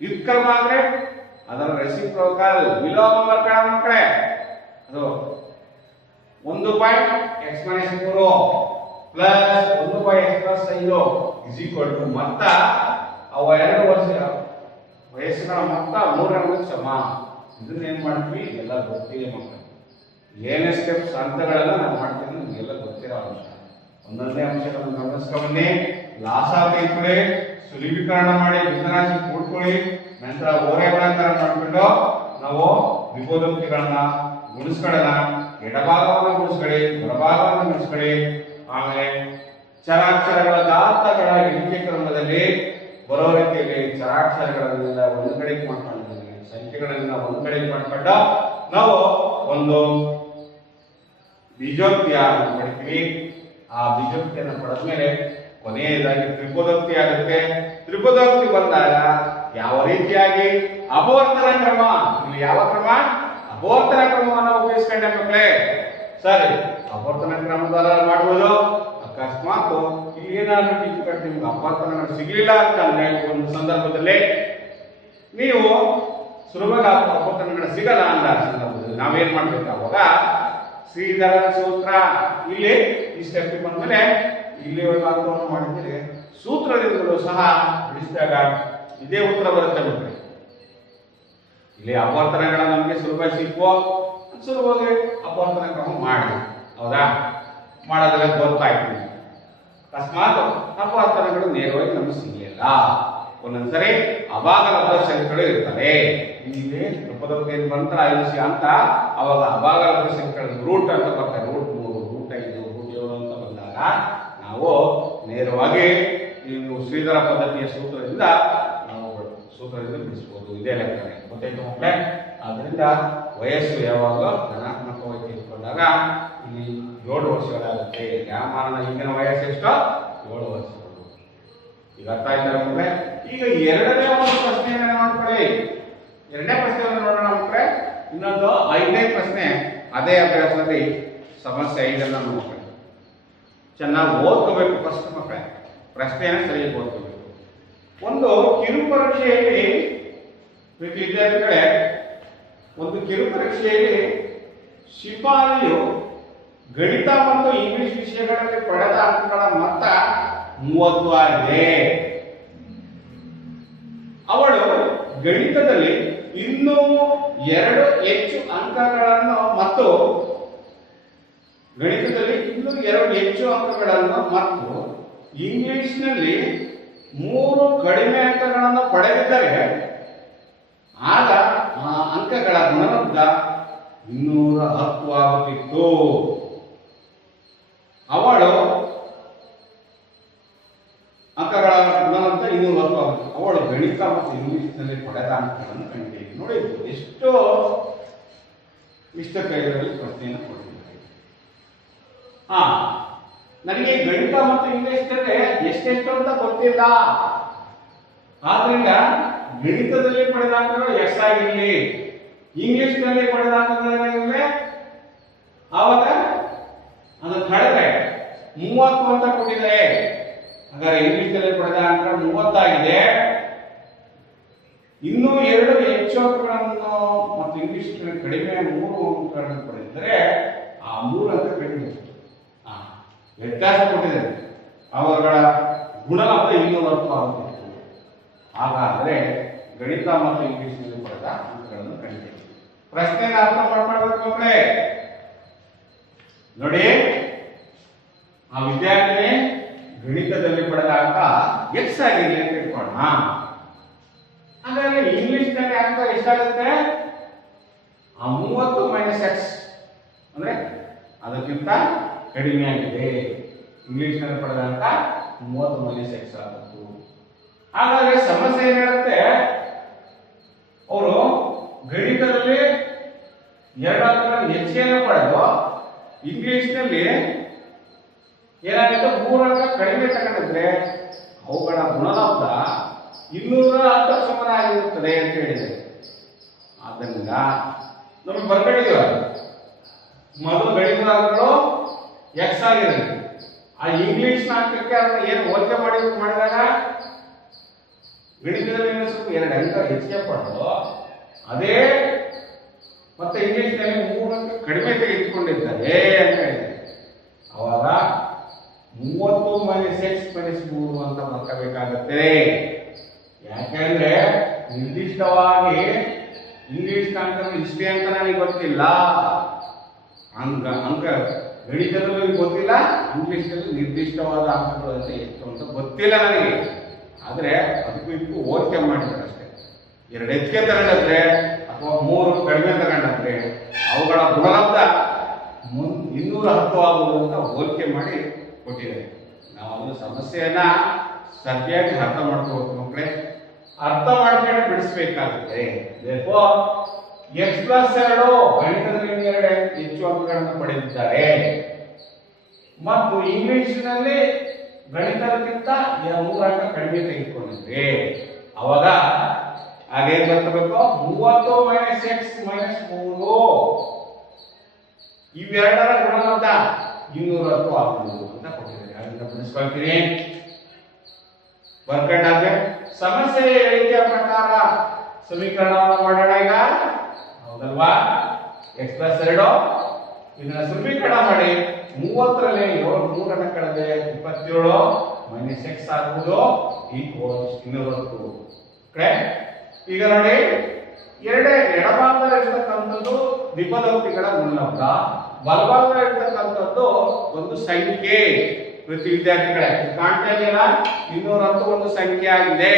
ವ್ಯುತ್ಕ್ರಮ ಅಂದ್ರೆ ಅದರ ರೆಸಿಪ್ರೋಕಲ್, ವಿಲೋಮ ವರ್ಗಣ ಮಕ್ಕಳೇ. ಅದು 1 by x minus 3 plus 1 by x plus 5 is equal to ಮೊತ್ತ ಅವ 2 ವರ್ಷ ವಯಸ್ಸುಗಳ ಮೊತ್ತ 3 ಸಮ. ಇದನ್ನ ಏನ್ ಮಾಡ್ತೀವಿ? ಎಲ್ಲ ಗೊತ್ತಿದೆ ಮಕ್ಕಳು. ಏನೇ ಸ್ಟೆಪ್ಸ್ ಹಂತಗಳೆಲ್ಲ ನಾವು ಮಾಡ್ತೀವಿ, ನಿಮಗೆಲ್ಲ ಗೊತ್ತಿರೋ ಅಂಶ. ಒಂದೊಂದೇ ಅಂಶಗಳನ್ನು ಗಮನಿಸ್ಕೊಂಡ್ಬನ್ನಿ. ಲಾಸ ತೆಗೆದುಕೊಳ್ಳಿ, ಸುಲಭೀಕರಣ ಮಾಡಿ, ಭಿನ್ನರಾಶಿ ಕೂಡ್ಕೊಳ್ಳಿ, ನಂತರ ಓರೆಗುಣಾಕಾರ ಮಾಡ್ಬಿಟ್ಟು ನಾವು ವಿಭೋಧಂತಿಗಳನ್ನ ಗುಣಿಸ್ಕೊಳ್ಳೋಣ. ಎಡಭಾಗವನ್ನು ಗುಣಿಸ್ಕೊಳ್ಳಿ, ಬಲಭಾಗವನ್ನು ಗುಣಿಸ್ಕೊಳ್ಳಿ. ಆಮೇಲೆ ಚರಾಕ್ಷರಗಳ ಗಾತ್ರಗಳ ಎಣಿಕೆ ಕ್ರಮದಲ್ಲಿ ಬರೋ ರೀತಿಯಲ್ಲಿ ಚರಾಕ್ಷರಗಳನ್ನೆಲ್ಲ ಒಂದು ಕಡೆಗೆ ಮಾಡ್ಕೊಂಡಿದ್ದೀವಿ, ಸಂಖ್ಯೆಗಳನ್ನ ಒಂದು ಕಡೆಗೆ ಮಾಡ್ಕೊಂಡು ನಾವು ಒಂದು ಬೀಜೋಕ್ತಿಯ ಪಡಿತೀವಿ. ಆ ಬೀಜೋಕ್ತಿಯನ್ನು ಪಡೆದ್ಮೇಲೆ ಕೊನೆಯದಾಗಿ ತ್ರಿಪದೋಕ್ತಿ ಆಗುತ್ತೆ. ತ್ರಿಪದೋಕ್ತಿ ಬಂದಾಗ ಯಾವ ರೀತಿಯಾಗಿ ಅಪವರ್ತನ ಕ್ರಮ, ಇಲ್ಲಿ ಯಾವ ಕ್ರಮ? ಅಪವರ್ತನ ಕ್ರಮವನ್ನು ಉಪಯೋಗಿಸ್ಕೊಂಡೆ ಮಕ್ಕಳೇ. ಸರಿ, ಅಪವರ್ತನ ಕ್ರಮದಲ್ಲಿ ಮಾಡುವುದು. ಅಕಸ್ಮಾತ್ ಇಲ್ಲಿ ಏನಾದ್ರೂ ಡಿಫಿಕಲ್ಟ್ ನಿಮ್ಗೆ ಅಪವರ್ತನ ಸಿಗ್ಲಿಲ್ಲ ಅಂತಂದ್ರೆ ಒಂದು ಸಂದರ್ಭದಲ್ಲಿ ನೀವು ಸುಲಭವಾಗಿ ಅಪವರ್ತನಗಳು ಸಿಗಲ್ಲ ಅಂದ ಸಂದರ್ಭದಲ್ಲಿ ನಾವೇನ್ ಮಾಡ್ಬೇಕು? ಅವಾಗ ಶ್ರೀಧರ ಸೂತ್ರ, ಇಲ್ಲಿ ಈ ಸ್ಟೆಪ್ ಬಂದ್ಮೇಲೆ ಇಲ್ಲಿ ಒಂದು ಅರ್ಥವನ್ನು ಮಾಡಿದ್ರೆ ಸೂತ್ರದಿಂದಲೂ ಸಹ ಬಿಡಿಸಿದಾಗ ಇದೇ ಉತ್ತರ ಬರುತ್ತೆ ಮಕ್ಕಳೇ. ಇಲ್ಲಿ ಅಪವರ್ತನಗಳ ನಮಗೆ ಸುಲಭ ಸಿಕ್ಕುವ ಸುಲಭವಾಗಿ ಅಪವರ್ತನ ಕ್ರಮ ಮಾಡಿ, ಹೌದಾ? ಮಾಡೋದ್ರೆ ಗೊತ್ತಾಯ್ತು. ಅಕಸ್ಮಾತ್ ಅಪವರ್ತನಗಳು ನೇರವಾಗಿ ನಮಗೆ ಸಿಗಲಿಲ್ಲ, ಒಂದೊಂದ್ಸರಿ ಅಭಾಗಲಬ್ಧ ಸಂಖ್ಯೆಗಳು ಇರ್ತವೆ. ಇಲ್ಲಿ ತ್ರಿಪದೋಕ್ತಿ ಬಂತ ಅಂತ ಅವಾಗ ಅಭಾಗಲಬ್ಧ ಸಂಖ್ಯೆಗಳ ರೂಟ್ ಅಂತ ಬರ್ತವೆ. ರೂಟ್ 3, ರೂಟ್ 5, ರೂಟ್ 7 ಅಂತ ಬಂದಾಗ ನಾವು ನೇರವಾಗಿ ನೀವು ಶ್ರೀಧರ ಪದ್ಧತಿಯ ಸೂತ್ರದಿಂದ ಬಿಡಿಸಬಹುದು. ಇದೇ ಲೆಕ್ಕನೆ ಗೊತ್ತಾಯ್ತು ಮಕ್ಕಳೇ. ಆದ್ರಿಂದ ವಯಸ್ಸು ಯಾವಾಗಲೂ ಧನಾತ್ಮಕವಾಗಿ ತೆಗೆದುಕೊಂಡಾಗ ಇಲ್ಲಿ 7 ವರ್ಷಗಳಾಗುತ್ತೆ. ಯಾಮಾನ ಈಗಿನ ವಯಸ್ಸು ಎಷ್ಟು? 7 ವರ್ಷಗಳು. ಈಗ ಅರ್ಥ ಆಯ್ತಾ ಮಕ್ಕಳೇ? ಈಗ ಎರಡನೇ ಒಂದು ಪ್ರಶ್ನೆಯನ್ನ ನೋಡ್ಕೊಳ್ಳಿ. ಎರಡನೇ ಪ್ರಶ್ನೆಯನ್ನು ನೋಡೋಣ ಮಕ್ಕಳೇ. ಇನ್ನೊಂದು 5ನೇ ಪ್ರಶ್ನೆ ಅದೇ ಅಭ್ಯಾಸದಲ್ಲಿ ಸಮಸ್ಯೆ 5ಅನ್ನ ನೋಡ್ಕೊಳ್ಳಿ. ಚೆನ್ನಾಗಿ ಓದ್ಕೋಬೇಕು ಫಸ್ಟ್ ಮಕ್ಕಳೇ. ಪ್ರಶ್ನೆಯನ್ನು ಸರಿಯಾಗಿ ಓದ್ಕೋಬೇಕು. ಒಂದು ಕಿರು ಪರೀಕ್ಷೆಯಲ್ಲಿ ವಿದ್ಯಾರ್ಥಿಗಳೇ, ಒಂದು ಕಿರು ಪರೀಕ್ಷೆಯಲ್ಲಿ ಶಿಪಾಯಿಯು ಗಣಿತ ಮತ್ತು ಇಂಗ್ಲಿಷ್ ವಿಷಯಗಳಲ್ಲಿ ಪಡೆದ ಅಂಕಗಳ ಮೊತ್ತ 30 ಆಗಿದೆ. ಅವಳು ಗಣಿತದಲ್ಲಿ ಇನ್ನೂ 2 ಹೆಚ್ಚು ಅಂಕಗಳನ್ನು ಮತ್ತು ಇಂಗ್ಲಿಷ್ನಲ್ಲಿ 3 ಕಡಿಮೆ ಅಂಕಗಳನ್ನು ಪಡೆದಿದ್ದರೆ ಆಗ ಆ ಅಂಕಗಳ ಗುಣಲಬ್ಧ 210 ಆಗುತ್ತಿತ್ತು. ಅವಳು ಅಂಕಗಳ ಗುಣಲಬ್ಧ 210 ಆಗುತ್ತೆ. ಅವಳು ಗಣಿತ ಮತ್ತು ಇಂಗ್ಲಿಷ್ನಲ್ಲಿ ಪಡೆದ ಅಂಕಗಳನ್ನು ಕಂಡಿದ್ದೀವಿ. ನೋಡಿ ಎಷ್ಟು ಇಷ್ಟ ಕೈಗಳಲ್ಲಿ ಪ್ರಶ್ನೆಯನ್ನು ಕೊಟ್ಟಿದ್ದಾರೆ. ನನಗೆ ಗಣಿತ ಮತ್ತು ಇಂಗ್ಲಿಷ್ನಲ್ಲಿ ಎಷ್ಟೆಷ್ಟು ಅಂತ ಗೊತ್ತಿಲ್ಲ. ಆದ್ರಿಂದ ಗಣಿತದಲ್ಲಿ ಪಡೆದ ಅಂಕಗಳು ಎಷ್ಟಾಗಿರಲಿ, ಇಂಗ್ಲಿಷ್ನಲ್ಲಿ ಪಡೆದ ಅಂಕಗಳೇನಾಗಿರಲಿ, ಆವಾಗ ಅದು ಕಡಿಮೆ 30 ಅಂತ ಕೊಟ್ಟಿದ್ದಾರೆ. ಹಾಗಾದ್ರೆ ಇಂಗ್ಲಿಷ್ನಲ್ಲಿ ಪಡೆದ ಅಂಕ 30 ಆಗಿದೆ. ಇನ್ನೂ 2 ಹೆಚ್ಚು ಅಂಕಗಳನ್ನು ಮತ್ತು ಇಂಗ್ಲಿಷ್ ಕಡಿಮೆ 3 ಅಂಕಗಳನ್ನು ಪಡೆದಿದ್ದರೆ ಆ 3 ಅಂಕ ಕಡಿಮೆ ವ್ಯತ್ಯಾಸ ಕೊಟ್ಟಿದ್ದಾರೆ. ಅವುಗಳ ಗುಣಲಬ್ಧ 210 ಆಗುತ್ತಿತ್ತು. ಹಾಗಾದರೆ ಗಣಿತ ಮತ್ತು ಇಂಗ್ಲಿಷ್ನಲ್ಲಿ ಪಡೆದ ಅಂಕಗಳನ್ನು ಕಂಡಿದ್ದೀವಿ. ಪ್ರಶ್ನೆನ ಅರ್ಥ ಮಾಡ್ಕೊಳ್ಬೇಕು ಮಕ್ಕಳೇ. ನೋಡಿ, ಆ ವಿದ್ಯಾರ್ಥಿ ಗಣಿತದಲ್ಲಿ ಪಡೆದ ಅಂಕ ಎಕ್ಸ್ ಆಗಿದೆ ಅಂತ ಇಟ್ಕೊಳ್ಳೋಣ. ಹಾಗಾದ್ರೆ ಇಂಗ್ಲಿಷ್ನಲ್ಲಿ ಅಂಕ ಎಷ್ಟಾಗುತ್ತೆ? ಆ 30 ಮೈನಸ್ ಎಕ್ಸ್ ಅಂದ್ರೆ ಅದಕ್ಕಿಂತ ಕಡಿಮೆ ಆಗಿದೆ. ಇಂಗ್ಲಿಷ್ನಲ್ಲಿ ಪಡೆದ ಅಂಕ 30 ಮೈನಸ್ ಎಕ್ಸ್ ಆಗುತ್ತೆ. ಹಾಗಾದ್ರೆ ಸಮಸ್ಯೆ ಏನ್ ಹೇಳುತ್ತೆ? ಅವರು ಗಣಿತದಲ್ಲಿ 2 ಅಂಕಗಳನ್ನು ಹೆಚ್ಚಿಗೆ ಪಡೆದು ಇಂಗ್ಲಿಷ್ನಲ್ಲಿ ಏನಾಗುತ್ತೆ 3 ಅಂಕ ಕಡಿಮೆ ತಗೊಂಡಿದ್ರೆ ಅವುಗಳ ಗುಣಲಬ್ಧ 210 ಸಮನಾಗಿರುತ್ತದೆ ಅಂತ ಹೇಳಿದೆ. ಆದ್ದರಿಂದ ನಮಗೆ ಬರ್ಕೊಂಡಿದೀವ ಮೊದಲು ಗಣಿತದ ಅಂಕಗಳು ಎಕ್ಸ್ ಆಗಿರಲಿ, ಆ ಇಂಗ್ಲಿಷ್ ಅಂಕಕ್ಕೆ ಅದನ್ನ ಏನು ಹೋಲಿಕೆ ಮಾಡಿದಾಗ ಗಣಿತದಲ್ಲಿ ಸ್ವಲ್ಪ 2 ಅಂಕ ಹೆಚ್ಚಿಗೆ ಪಡೆದು ಅದೇ ಮತ್ತೆ ಇಂಗ್ಲಿಷ್ನಲ್ಲಿ 3 ಅಂಕ ಕಡಿಮೆ ತೆಗೆದುಕೊಂಡಿದ್ದಾರೆ ಅಂತ ಹೇಳಿದೆ. ಅವಾಗ 30 ಮೈನಸ್ ಎಕ್ಸ್ ಮೈನಸ್ 3 ಅಂತ ಬರ್ಕೋಬೇಕಾಗತ್ತೆ. ಯಾಕೆಂದ್ರೆ ನಿರ್ದಿಷ್ಟವಾಗಿ ಇಂಗ್ಲಿಷ್ ಅಂಕ ಇಷ್ಟೇ ಅಂತ ನನಗೆ ಗೊತ್ತಿಲ್ಲ, ಅಂಕ ಗಣಿತದಲ್ಲೂ ಗೊತ್ತಿಲ್ಲ, ಇಂಗ್ಲಿಷ್ನಲ್ಲಿ ನಿರ್ದಿಷ್ಟವಾದ ಅಂಕಗಳು ಅಂತ ಎಷ್ಟು ಅಂತ ಗೊತ್ತಿಲ್ಲ ನನಗೆ. ಆದ್ರೆ ಅದಕ್ಕೂ ಇದಕ್ಕೂ ಹೋಲಿಕೆ ಮಾಡಿದ್ದಾರೆ ಅಷ್ಟೇ. 2 ಹೆಚ್ಚಿಗೆ ತಗೊಂಡ್ರೆ ಅಥವಾ 3 ಕಡಿಮೆ ತಗೊಂಡ್ರೆ ಅವುಗಳ ಗುಣಲಬ್ಧ 210 ಆಗುವುದು ಅಂತ ಹೋಲಿಕೆ ಮಾಡಿ ಕೊಟ್ಟಿದ್ದಾರೆ. ನಾವು ಒಂದು ಸಮಸ್ಯೆಯನ್ನ ಸರಿಯಾಗಿ ಅರ್ಥ ಮಾಡ್ಕೋಬೇಕು ಮಕ್ಕಳೇ. ಅರ್ಥ ಮಾಡ್ಕೊಂಡು ಬಿಡಿಸಬೇಕಾಗುತ್ತೆ. x+2 ಗಣಿತದಲ್ಲಿ 2 ಹೆಚ್ಚು ಅಂಕಗಳನ್ನು ಪಡೆದಿದ್ದಾರೆ ಮತ್ತು ಇಂಗ್ಲಿಷ್ನಲ್ಲಿ ಗಣಿತಕ್ಕಿಂತ 3 ಅಂಕ ಕಡಿಮೆ ತೆಗೆದುಕೊಂಡಿದ್ರಿ ಅವಾಗ ಹಾಗೇನ್ ಬರ್ತಬೇಕು 30 ಮೈನಸ್ ಎಕ್ಸ್ ಮೈನಸ್ 3 ಇವೆರಡರ ಗುಣಮಂತ 210 ಆಗ್ಬೋದು ಅಂತ ಕೊಟ್ಟಿದ್ದಾರೆ. ಅದನ್ನ ಬಿಡಿಸ್ಕೊಳ್ತೀನಿ. ಬರ್ಕೊಂಡಾದ್ರೆ ಸಮಸ್ಯೆ ಹೇಳಿಕೆಯ ಪ್ರಕಾರ ಸಮೀಕರಣವನ್ನು ಮಾಡೋಣ ಈಗ, ಹೌದಲ್ವಾ? ಎಕ್ಸ್ ಪ್ಲಸ್ 2 ಇದನ್ನ ಸಮೀಕರಣ ಮಾಡಿ 30ರಲ್ಲಿ 3 ಕಳೆದ್ರೆ 27 ಮೈನಸ್ ಎಕ್ಸ್ ಆಗುವುದು ಈಕ್ವಲ್ಸ್ 210. ಈಗ ನೋಡಿ ಎಡಭಾಗದಲ್ಲಿರ್ತಕ್ಕಂಥದ್ದು ದ್ವಿಪದೋಕ್ತಿಗಳ ಗುಣಲಬ್ಧ, ಬಲಭಾಗದಲ್ಲಿರ್ತಕ್ಕಂಥದ್ದು ಒಂದು ಸಂಖ್ಯೆ. ಪ್ರತಿ ವಿದ್ಯಾರ್ಥಿಗಳೇ ಕಾಣ್ತಾ ಇದೆಯಲ್ಲ 210 ಒಂದು ಸಂಖ್ಯೆ ಆಗಿದೆ.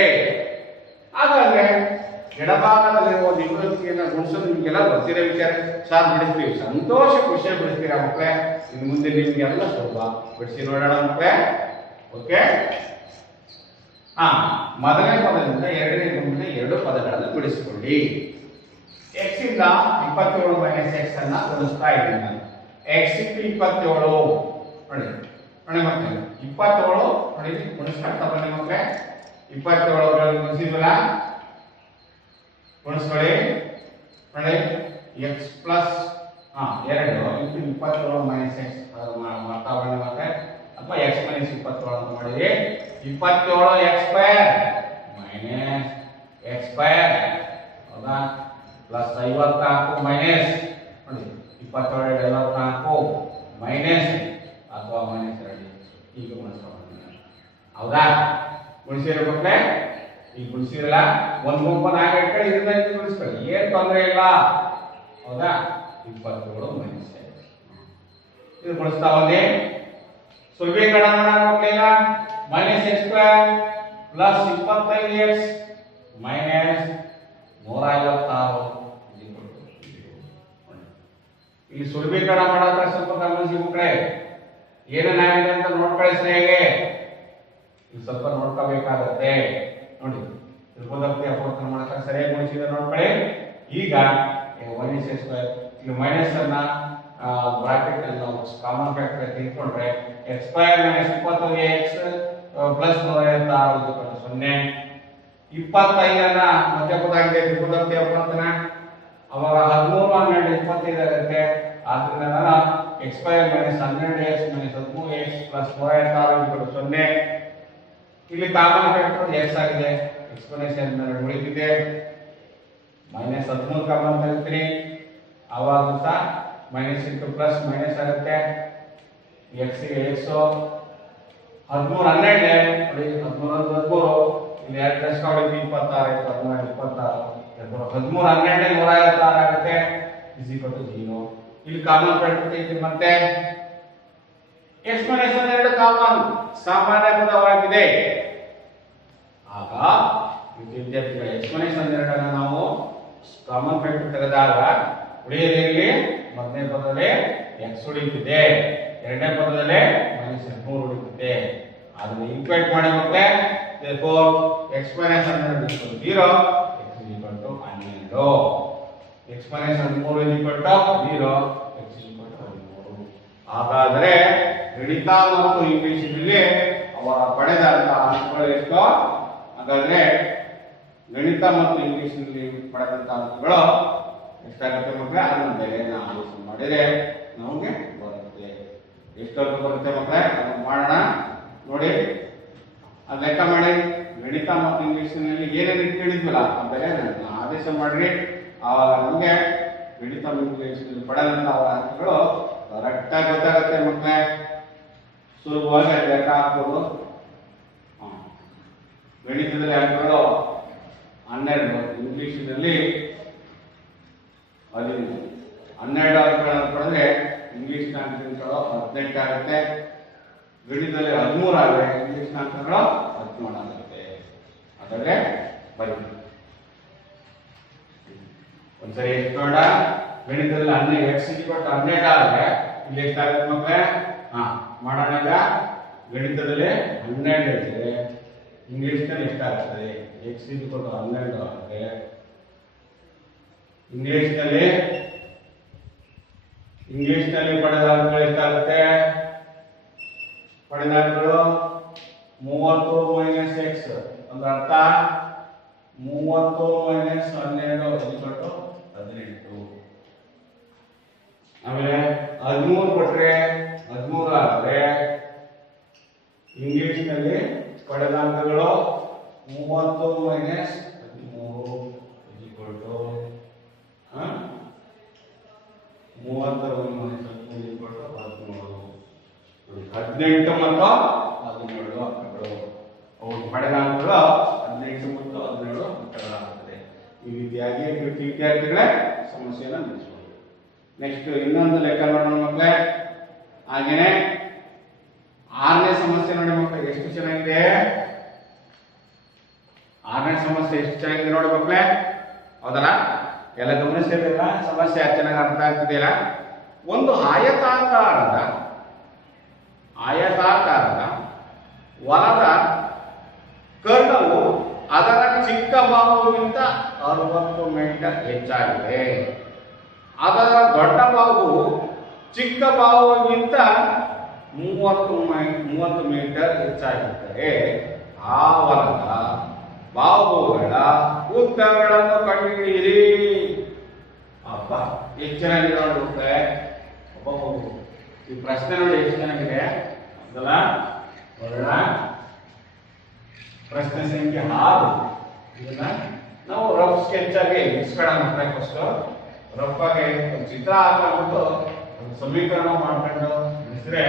ಹಾಗಾದ್ರೆ ಎಡಭಾಗದಲ್ಲಿರುವ ದ್ವಿಪದೋಕ್ತಿಯನ್ನು ಗುಣಿಸೋದು ನಿಮಗೆಲ್ಲ ಗೊತ್ತಿರೋ ವಿಚಾರ. ಸಾರ್ ಬಿಡಿಸ್ತೀವಿ, ಸಂತೋಷ ಖುಷಿಯಾಗಿ ಬಿಡಿಸ್ತೀರಾ ಮಕ್ಕಳೇ. ಇನ್ನು ಮುಂದೆ ನಿಮ್ಗೆಲ್ಲ ಸ್ವಲ್ಪ ಬಿಡಿಸಿ ನೋಡೋಣ ಮಕ್ಕಳೇ. ಓಕೆ, ಮೊದಲನೇ ಪದದಿಂದ ಎರಡನೇ ಗುಂಪಿನ 2 ಪದಗಳನ್ನು ಬಿಡಿಸಿಕೊಳ್ಳಿ. ಎಕ್ಸ್ ಇಂದ 27 ಮೈನಸ್ ಎಕ್ಸ್ ಅನ್ನ ಗುಣಿಸ್ತಾ ಇದ್ದೀನಿ ನಾನು. ಎಕ್ಸ್ ಇಂಟು 27 ನೋಡಿ ಮತ್ತೆ 27 ನೋಡಿ ಗುಣಿಸ್ತಾ ಬನ್ನಿ ಮಕ್ಕಳೇ. 27 ಗುಣಿಸಿದ್ವಲ್ಲ, ಗುಣಿಸ್ಕೊಳ್ಳಿ ನೋಡಿ. X plus 2 into 27 minus X ಮಾಡ್ತಾ ಬನ್ನಿ ಮತ್ತೆ, ಅಥವಾ ಎಕ್ಸ್ ಮೈನಸ್ 27 ಅಂತ ಮಾಡಿದ್ರಿ. 27 X square minus X square, ಹೌದಾ? ಪ್ಲಸ್ 54 ಮೈನಸ್ ನೋಡಿ 27 54 ಮೈನಸ್ ಅಥವಾ ಮೈನಸ್ 2 ಈಗ ಗುಣಿಸ್ಕೊಂಡು, ಹೌದಾ? ಗುಣಿಸಿರೋ ಮಕ್ಕಳೇ, ಈಗ ಗುಣಿಸಿರಲ್ಲ ಒಂದು ಗುಂಪನ್ನು ಹಾಗೆ ಇಟ್ಕೊಳ್ಳಿ, ಇದನ್ನ ಗುಣಿಸ್ಕೊಳ್ಳಿ, ಏನು ತೊಂದರೆ ಇಲ್ಲ, ಹೌದಾ? 27 ಮೈನಸ್ ಇದು ಗುಣಿಸ್ತಾ ಹೋಗಿ ಸುಲಭೀಕರಣ ಮಾಡೋಣ ಮಕ್ಕಳಿಗೆ. Minus X square plus 25 X minus 156. ಇಲ್ಲಿ ಸುಲಭೀಕರಣ ಮಾಡೋಕೆ ಸ್ವಲ್ಪ ಗಮನಿಸಿ ಮಕ್ಕಳೇ, ಏನೇನಾಗಿದೆ ಅಂತ ನೋಡ್ಕೊಳ್ಳಿ ಸರಿಯಾಗಿ. ಇಲ್ಲಿ ಸ್ವಲ್ಪ ನೋಡ್ಕೋಬೇಕಾಗತ್ತೆ ನೋಡಿ. ತ್ರಿಕೋನಕ್ಕೆ ಅಪವರ್ತನ ಮಾಡೋಕೆ ಸರಿಯಾಗಿ ಗುಣಿಸಿದ ನೋಡ್ಕೊಳ್ಳಿ. ಈಗ ಮೈನಸ್ ಎಕ್ಸ್ ಸ್ಕ್ವೇರ್ ಇಲ್ಲಿ ಮೈನಸ್ ಅನ್ನ ಬ್ರಾಕೆಟ್ ಅನ್ನು ಕಾಮನ್ ಫ್ಯಾಕ್ಟರ್ ತೆಗೆದುಕೊಂಡ್ರೆ X square minus 25 X plus 156 0. 25 ಮಧ್ಯಪದ ಆಗಿದೆ ತ್ರಿಕೋನಕ್ಕೆ ಅಪವರ್ತನ, ಅವಾಗ 13 12 25 ಆಗುತ್ತೆ. ಆದ್ರಿಂದ ನಾನು X square minus 12 X minus 13 X plus 156 0. ಇಲ್ಲಿ ಕಾಮನ್ ಫ್ಯಾಕ್ಟರ್ ಎಕ್ಸ್ ಆಗಿದೆ, ಎಕ್ಸ್ಪೋನೆನ್ಷಿಯಲ್ ಉಳಿದಿದೆ. ಮೈನಸ್ 13 ಕಾಮನ್ ತೆಗಿತೀನಿ, ಆವಾಗ ಸಹ ಮೈನಸ್ ಇಂಟು ಪ್ಲಸ್ ಮೈನಸ್ ಆಗುತ್ತೆ. ಎಕ್ಸ್ ಗೆ ಎಕ್ಸ್ 13 12 ನೋಡಿ 13 13 ಇಲ್ಲಿ 2 ಪ್ಲಸ್ ಹೊಡಿತೀವಿ 26 13 26 13 12 156 ಆಗುತ್ತೆ ಇಸ್ ಈಕ್ವಲ್ ಟು 0. ಇಲ್ಲಿ ಕಾಮನ್ ಫ್ಯಾಕ್ಟರ್ ತೆಗಿತೀನಿ ಮತ್ತೆ ಎಕ್ಸ್ಪೋನೆನ್ಷಿಯಲ್ 2 ಕಾಮನ್ ಸಾಮಾನ್ಯ ಪದವಾಗಿದೆ. ಆಗ ವಿದ್ಯಾರ್ಥಿಗಳ ಎಕ್ಸ್ಪೋನೆನ್ಷಿಯಲ್ 2 ಅನ್ನು ನಾವು ಕಾಮನ್ ಫ್ಯಾಕ್ಟರ್ ತೆಗೆದಾಗ ಉಳಿಯೋದ್ರಲ್ಲಿ ಮೊದಲನೇ ಪದದಲ್ಲಿ ಎಕ್ಸ್ ಉಳಿಯುತ್ತಿದೆ, ಎರಡನೇ ಪದದಲ್ಲಿ ಮೈನಸ್ 3 ಉಳಿಯುತ್ತಿದೆ. ಅದನ್ನು ಈಕ್ವೇಟ್ ಮಾಡಿ ಮತ್ತೆ exponential 0 x is equal to 12. Exponential 3 is equal to 0 x is equal to 13. ಹಾಗಾದರೆ ಗಣಿತ ಮತ್ತು ಇಂಗ್ಲಿಷಿನಲ್ಲಿ ಅವರ ಪಡೆದಂತಹ ಅಂಕಗಳು ಎಷ್ಟು? ಹಾಗಾದ್ರೆ ಗಣಿತ ಮತ್ತು ಇಂಗ್ಲಿಷ್ನಲ್ಲಿ ಪಡೆದಂತಹ ಅಂಕಗಳು ಎಷ್ಟಾಗುತ್ತೆ ಮಕ್ಕಳೇ? ಅದನ್ನ ಬೆಲೆಯನ್ನು ಆದೇಶ ಮಾಡಿದರೆ ನಮಗೆ ಬರುತ್ತೆ. ಎಷ್ಟು ಅಂಕ ಬರುತ್ತೆ ಮಕ್ಕಳೇ? ಅದನ್ನು ಮಾಡೋಣ ನೋಡಿ, ಅದು ಲೆಕ್ಕ ಮಾಡಿ. ಗಣಿತ ಮತ್ತು ಇಂಗ್ಲಿಷ್ನಲ್ಲಿ ಏನೇನು ಇಟ್ಕೊಂಡಿದ್ವಲ್ಲ ಆ ಬೆಲೆ ಆದೇಶ ಮಾಡ್ರಿ. ಆವಾಗ ನಮಗೆ ಗಣಿತ ಮತ್ತು ಇಂಗ್ಲಿಷ್ನಲ್ಲಿ ಪಡೆದಂತಹ ಅವರ ಅಂಕಗಳು ಕರೆಕ್ಟಾಗಿ ಗೊತ್ತಾಗುತ್ತೆ ಮಕ್ಕಳೇ. ಸುಲಭವಾಗಿ ಲೆಕ್ಕ ಹಾಕ್ಬೋದು. ಗಣಿತದಲ್ಲಿ ಅಂಕಗಳು 12, ಇಂಗ್ಲಿಷಿನಲ್ಲಿ 15. 12 ಅಂಕಗಳನ್ನು ಪಡೆದ್ರೆ ಇಂಗ್ಲಿಷ್ನ ಅಂಕಗಳು 18 ಆಗುತ್ತೆ. ಗಣಿತದಲ್ಲಿ 13 ಆದರೆ ಇಂಗ್ಲಿಷ್ನ ಅಂಕಗಳು 17 ಆಗುತ್ತೆ. ಹಾಗಾದ್ರೆ ಬರೀ ಒಂದ್ಸರಿ ಎಷ್ಟು ನೋಡ, ಗಣಿತದಲ್ಲಿ 12 x = 12 ಆದರೆ ಇಲ್ಲಿ ಎಷ್ಟಾಗುತ್ತೆ ಮಕ್ಕಳೇ? ಮಾಡೋಣ. ಈಗ ಗಣಿತದಲ್ಲಿ 12 ಇದ್ರೆ ಇಂಗ್ಲಿಷ್ನಲ್ಲಿ ಎಷ್ಟಾಗ್ತದೆ? x = 12 ಆಗುತ್ತೆ. ಇಂಗ್ಲಿಷ್ನಲ್ಲಿ ಪಡೆದ ಅಂಕಗಳು ಎಷ್ಟಾಗುತ್ತೆ? ಪಡೆದಾಟಗಳು 30 ಮೈನಸ್ ಎಕ್ಸ್ ಅಂದ್ರೆ ಅರ್ಥ 30 ಮೈನಸ್ 12 18. ಆಮೇಲೆ 13 ಕೊಟ್ರೆ 13 ಆದ್ರೆ ಇಂಗ್ಲಿಷ್ ನಲ್ಲಿ ಪಡೆದಾಂಕಗಳು 30 ಮೈನಸ್ 13 30 ಮೈನಸ್ 18 ಮತ್ತು 17 ಅಂಕಗಳು. ಅವು ಪಡೆದಾಂಕಗಳು 18 ಮತ್ತು 17 ಅಂಕಗಳಾಗುತ್ತದೆ. ಈ ರೀತಿಯಾಗಿ ವಿದ್ಯಾರ್ಥಿಗಳೇ ಸಮಸ್ಯೆಯನ್ನು ನಡೆಸಬಹುದು. ನೆಕ್ಸ್ಟ್ ಇನ್ನೊಂದು ಲೆಕ್ಕ ನೋಡೋಣ ಮಕ್ಕಳೇ. ಹಾಗೇನೆ 6ನೇ ಸಮಸ್ಯೆ ನೋಡಿ ಮಕ್ಕಳೇ, ಎಷ್ಟು ಚೆನ್ನಾಗಿದೆ. 6ನೇ ಸಮಸ್ಯೆ ಎಷ್ಟು ಚೆನ್ನಾಗಿದೆ ನೋಡಿ ಮಕ್ಕಳೇ, ಹೌದಲ್ಲ? ಎಲ್ಲ ಗಮನಿಸಿರಲಿಲ್ಲ, ಸಮಸ್ಯೆ ಚೆನ್ನಾಗಿ ಅರ್ಥ ಆಗ್ತಿದೆಯಲ್ಲ. ಒಂದು ಆಯತಾಕಾರದ ಹೊಲದ ಕರ್ಣವು ಅದರ ಚಿಕ್ಕ ಭಾಗಕ್ಕಿಂತ 60 ಮೀಟರ್ ಹೆಚ್ಚಾಗಿದೆ. ಅದರ ದೊಡ್ಡ ಭಾಗವು ಚಿಕ್ಕ ಭಾಗಕ್ಕಿಂತ 30 ಮೀಟರ್ ಹೆಚ್ಚಾಗಿದ್ದರೆ ಆ ಹೊಲದ ಬಾಹುಗಳ ಉದ್ದಗಳನ್ನು ಕಂಡುಹಿಡಿಯಿರಿ. ಅಪ್ಪ ಎಷ್ಟು ಚೆನ್ನಾಗಿದೆ ನೋಡುತ್ತೆ. ಈ ಪ್ರಶ್ನೆ ನೋಡಿ ಎಷ್ಟು ಚೆನ್ನಾಗಿದೆ ಅದಲ್ಲ. ನೋಡೋಣ, ಪ್ರಶ್ನೆ ಸಂಖ್ಯೆ 6. ಇದನ್ನ ನಾವು ರಫ್ ಸ್ಕೆಚ್ ಆಗಿ ಇಸ್ಕೊಳ್ಳೋಣ ಮಕ್ಕಳೇ. ಫಸ್ಟ್ ರಫ್ ಆಗಿ ಒಂದು ಚಿತ್ರ ಹಾಕೊಂಡು ಒಂದು ಸಮೀಕರಣ ಮಾಡ್ಕೊಂಡು ಬಿಡಿಸಿದ್ರೆ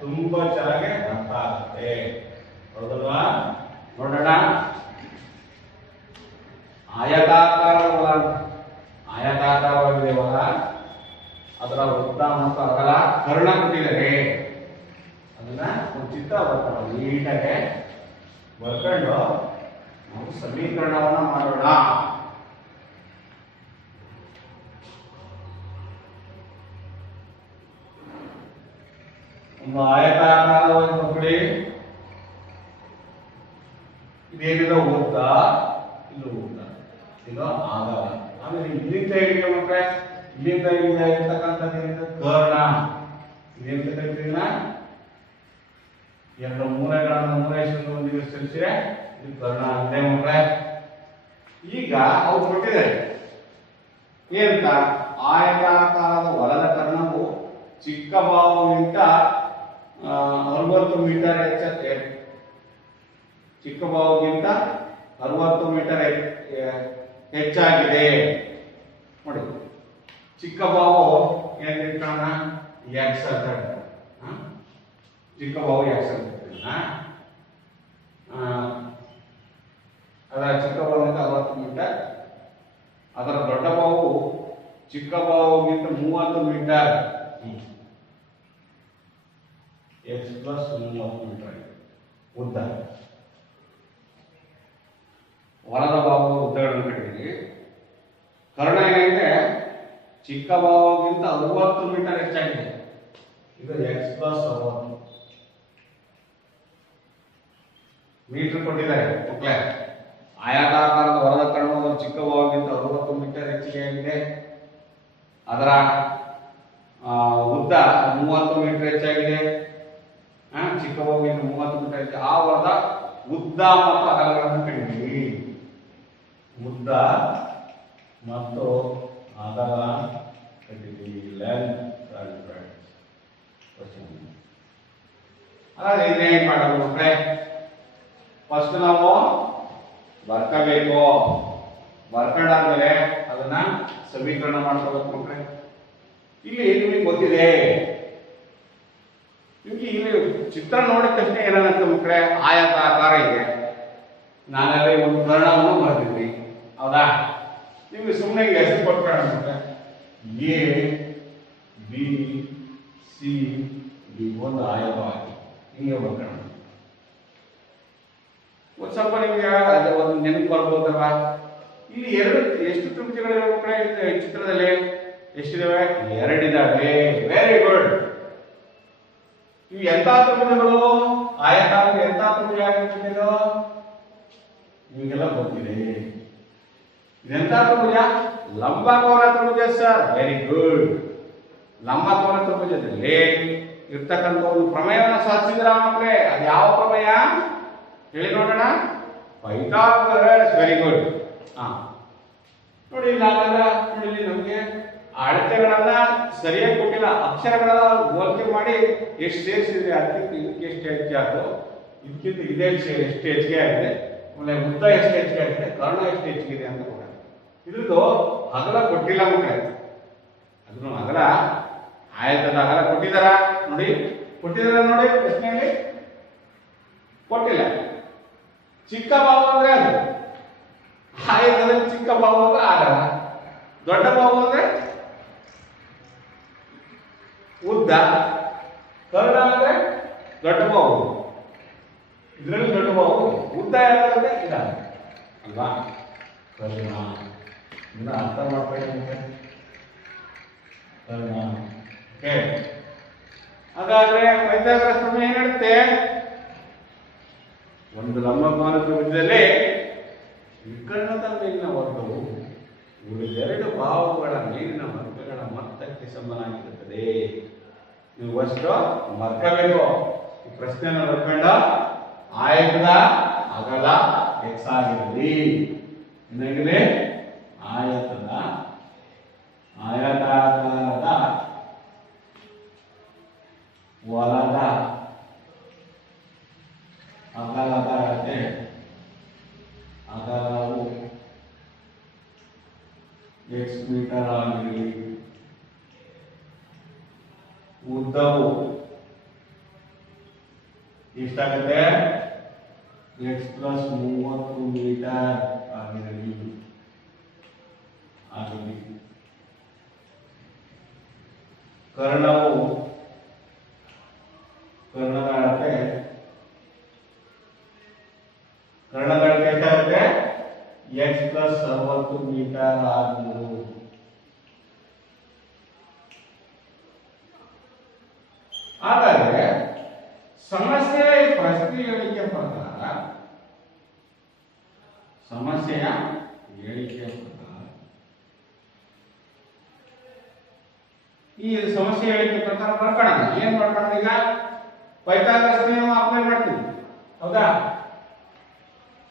ತುಂಬಾ ಚೆನ್ನಾಗಿ ಅರ್ಥ ಆಗುತ್ತೆ, ಹೌದಲ್ವಾ? ನೋಡೋಣ. ಆಯತಾಕಾರವಾಗಿದೆ ಹೊಲ, ಅದರ ಉದ್ದ ಮತ್ತು ಅಗಲ ಕರ್ಣ ಕೊಟ್ಟಿದ್ದಾರೆ. ಅದನ್ನ ಒಂದು ಚಿತ್ರ ಬರ್ತಾರೆ ನೀಟಾಗಿ ಬರ್ಕೊಂಡು ನಾವು ಸಮೀಕರಣವನ್ನ ಮಾಡೋಣ. ಒಂದು ಆಯತಾಕಾರವನ್ನು ಕೊಡಿ. ಇದೇನಿದೆ ಉದ್ದ, ಇದು ಉದ್ದ, ಇದು ಅಗಲ. ಆಮೇಲೆ ಇಲ್ಲಿಂದ ಹೇಗೆ ಮಕ್ಕಳೇ, ಇಲ್ಲಿಂದ ಇರ್ತಕ್ಕಂಥದ್ದು ಕರ್ಣ. ಇದೇಂತ ಕರಿತೀವಿನ ಎರಡು ಮೂಲೆಗಳನ್ನು ಮೂರೈಸಿದ್ರೆ ಸೇರಿಸಿದ್ರೆ ಇದು ಕರ್ಣ ಅಂತೆ ಮಕ್ಕಳೇ. ಈಗ ಅವ್ರು ಕೊಟ್ಟಿದ್ದಾರೆ ಏನಂತ, ಆಯತಾಕಾರದ ಹೊಲದ ಕರ್ಣವು ಚಿಕ್ಕ ಭಾಗಕ್ಕಿಂತ 60 ಮೀಟರ್ ಹೆಚ್ಚತ್ತೆ. ಚಿಕ್ಕ ಭಾಗಕ್ಕಿಂತ 60 ಮೀಟರ್ ಹೆಚ್ಚಾಗಿದೆ. ನೋಡಿ, ಚಿಕ್ಕ ಬಾವು ಏನ್ ಇಟ್ಕೊಳ್ಳೋಣ, ಎಕ್ಸ್ ಅಂತ ಚಿಕ್ಕ ಬಾವು ಎಕ್ಸ್ ಅಂತ ಅದರ ಚಿಕ್ಕ ಬಾವಿಂದ 60 ಮೀಟರ್, ಅದರ ದೊಡ್ಡ ಬಾವು ಚಿಕ್ಕ ಬಾವುಗಿಂತ 30 ಮೀಟರ್, ಎಕ್ಸ್ ಪ್ಲಸ್ 30 ಮೀಟರ್ ಉದ್ದ. ಹೊಲದ ಬಾವು ಉದ್ದಗಳನ್ನು ಕಟ್ಟಿದ್ದೀವಿ. ಕರ್ಣ ಏನಾಗಿದೆ, ಚಿಕ್ಕ ಭಾಗಕ್ಕಿಂತ 60 ಮೀಟರ್ ಹೆಚ್ಚಾಗಿದೆ. ಇದು ಎಕ್ಸ್ ಪ್ಲಸ್ 60 ಮೀಟರ್ ಕೊಟ್ಟಿದ್ದಾರೆ ಮಕ್ಕಳೇ. ಆಯತಾಕಾರದ ಹೊಲದ ಕರ್ಣವು ಚಿಕ್ಕ ಭಾಗಕ್ಕಿಂತ 60 ಮೀಟರ್ ಹೆಚ್ಚಿಗೆ ಆಗಿದೆ. ಅದರ ಉದ್ದ 30 ಮೀಟರ್ ಹೆಚ್ಚಾಗಿದೆ. ಚಿಕ್ಕ ಭಾಗಕ್ಕಿಂತ 30 ಮೀಟರ್ ಹೆಚ್ಚಾಗಿದೆ. ಆ ಹೊಲದ ಉದ್ದ ಮತ್ತು ಅಗಲಗಳನ್ನು ಕಂಡಿದ್ದೀವಿ. ಉದ್ದ ಮತ್ತು ಅಗಲ ಕಂಡಿದ್ದೀವಿ. ಹಾಗಾದ್ರೆ ಇನ್ನೇನ್ ಮಾಡೋದು ಮಕ್ಕಳೇ, ಫಸ್ಟ್ ನಾವು ಬರ್ಕೋಬೇಕು. ಬರ್ಕೊಂಡಾದ್ಮೇಲೆ ಅದನ್ನ ಸಮೀಕರಣ ಮಾಡ್ಕೋಬೇಕು ಮಕ್ಕಳೇ. ಇಲ್ಲಿ ನಿಮಗೆ ಗೊತ್ತಿದೆ, ನಿಮ್ಗೆ ಇಲ್ಲಿ ಚಿತ್ರ ನೋಡಿದ ತಕ್ಷಣ ಏನಂತ ಮಕ್ಕಳೇ, ಆಯತಾಕಾರ ಇದೆ. ನಾನಲ್ಲಿ ಒಂದು ಕರ್ಣವನ್ನು ಬರೆದಿದ್ವಿ, ಹೌದಾ? ನಿಮ್ಗೆ ಸುಮ್ಮನೆ ಹೆಸರು ಕೊಟ್ಕೊಳ್ಳೋಣ. ಎ ಬಿ ಸಿ ಡಿ ಒಂದು ಆಯವಾಗಿ ಹಿಂಗೆ ಬರ್ಕೊಳ್ಳೋಣ. ಒಂದು ಸ್ವಲ್ಪ ನಿಮ್ಗೆ ಒಂದು ನೆನಪು ಬರ್ಬೋದಲ್ವಾ? ಇಲ್ಲಿ ಎಷ್ಟು ತ್ರಿಭುಜಗಳಿವೆ ಮಕ್ಕಳೇ ಈ ಚಿತ್ರದಲ್ಲಿ? ಎಷ್ಟಿದಾವೆ? 2 ಇದಾವೆ. Very good. ಇವು ಎಂತ ತ್ರಿಭುಜಗಳು? ಆಯತಾಕಾರ ಎಂತ ತ್ರಿಭುಜ ಆಗಿರ್ತಿದೆ? ನಿಮಗೆಲ್ಲ ಗೊತ್ತಿದೆ. ಇದೆಂತ ತ್ರಿಭುಜ? ಲಂಬಕೋನ ತ್ರಿಭುಜ ಸರ್. Very good. ಲಂಬಕೋನ ತ್ರಿಭುಜದಲ್ಲಿ ಇರ್ತಕ್ಕಂಥ ಒಂದು ಪ್ರಮೇಯವನ್ನು ಸಾಧಿಸಿದ್ರ ಮಕ್ಕಳೇ. ಅದು ಯಾವ ಪ್ರಮೇಯ ಹೇಳಿ ನೋಡೋಣ. ಪೈಥಾಗರಸ್. Very good. ನೋಡಿ ಇಲ್ಲಿ ನೋಡಿ ಇಲ್ಲಿ ನಮಗೆ ಅಳತೆಗಳನ್ನ ಸರಿಯಾಗಿ ಕೊಟ್ಟಿಲ್ಲ, ಅಕ್ಷರಗಳನ್ನ ಹೋಲಿಕೆ ಮಾಡಿ ಎಷ್ಟು ಸೇರಿಸಿದೆ ಅದಕ್ಕಿಂತ ಇದಕ್ಕೆ ಎಷ್ಟು ಹೆಚ್ಚೆ ಆಯ್ತು, ಇದಕ್ಕಿಂತ ಇದೇ ಎಷ್ಟು ಹೆಚ್ಚಿಗೆ ಆಗಿದೆ, ಆಮೇಲೆ ಉದ್ದ ಎಷ್ಟು ಹೆಚ್ಚಿಗೆ ಆಗಿದೆ, ಕರ್ಣ ಎಷ್ಟು ಹೆಚ್ಚಿಗಿದೆ ಅಂತ ಕೂಡ ಇದ್ರದ್ದು ಅಗಲ ಕೊಟ್ಟಿಲ್ಲ ಮಕ್ಕಳೇ. ಅದನ್ನು ಅಗಲ ಆಯತದ ಅಗಲ ಕೊಟ್ಟಿದಾರ ನೋಡಿ, ಕೊಟ್ಟಿದಾರ ನೋಡಿ ಪ್ರಶ್ನೆಯಲ್ಲಿ ಕೊಟ್ಟಿಲ್ಲ. ಚಿಕ್ಕ ಬಾವು ಅಂದ್ರೆ ಅದು ಆಯತದಲ್ಲಿ ಚಿಕ್ಕ ಬಾವು ಅಂದ್ರೆ ಆಗಲ್ಲ, ದೊಡ್ಡ ಬಾವು ಅಂದ್ರೆ ಉದ್ದ, ಕರ್ಣ ಅಂದ್ರೆ ದೊಡ್ಡ ಬಾವು, ಇದರಲ್ಲಿ ದೊಡ್ಡ ಬಾವು, ಉದ್ದ ಯಾವ್ದಂದ್ರೆ ಇಲ್ಲ ಅಲ್ವಾ. ಕರ್ಣ ಇದನ್ನ ಅರ್ಥ ಮಾಡ್ಬೇಕಂತೆ ಕರ್ಣ. ಓಕೆ, ಹಾಗಾದ್ರೆ ಪೈಥಾಗರಸ್ ಪ್ರಮೇಯ ಏನ್ ಹೇಳುತ್ತೆ? ಒಂದು ಲಂಬಕೋನ ತ್ರಿಭುಜದಲ್ಲಿ ವಿಕರ್ಣದ ಮೇಲಿನ ವರ್ಗವು ಉಳಿದೆರಡು ಬಾಹುಗಳ ಮೇಲಿನ ವರ್ಗಗಳ ಮೊತ್ತಕ್ಕೆ ಸಮನಾಗಿರುತ್ತದೆ. ನೀವು ಅಷ್ಟು ಮರ್ಕಬೇಕು. ಈ ಪ್ರಶ್ನೆಯನ್ನು ಬರ್ಕೊಂಡು ಆಯತದ ಅಗಲ ಎಕ್ಸ್ ಆಗಿರಲಿ, ಏನಾಗಿದೆ ಆಯತಾಕಾರದ ವಲದ ಅಗಲದ ಅಳತೆ ಅಗಲವು ಎಕ್ಸ್ ಮೀಟರ್ ಆಗಿರಲಿ, ಉದ್ದವು ಎಷ್ಟಾಗುತ್ತೆ ಎಕ್ಸ್ ಪ್ಲಸ್ 30 ಮೀಟರ್ ಆಗಿರಲಿ. ಕರ್ಣದ ಅಳತೆ ಎಷ್ಟಾಗುತ್ತೆ ಎಕ್ಸ್ ಪ್ಲಸ್ 60 ಮೀಟರ್ ಆಗುವುದು. ಹಾಗಾದ್ರೆ ಸಮಸ್ಯೆಯ ಪ್ರಶ್ನೆ ಹೇಳಿಕೆ ಪ್ರಕಾರ ಈ ಸಮಸ್ಯೆ ಹೇಳಿಕೆ ಪ್ರಕಾರ ಬರ್ಕೊಳ್ಳೋಣ. ಏನ್ ಮಾಡ್ಕೊಳ್ಳೋಣ ಈಗ? ಪೈಥಾಗರಸ್ ನಿಯಮ ಅಪ್ಲೈ ಮಾಡ್ತೀವಿ, ಹೌದಾ?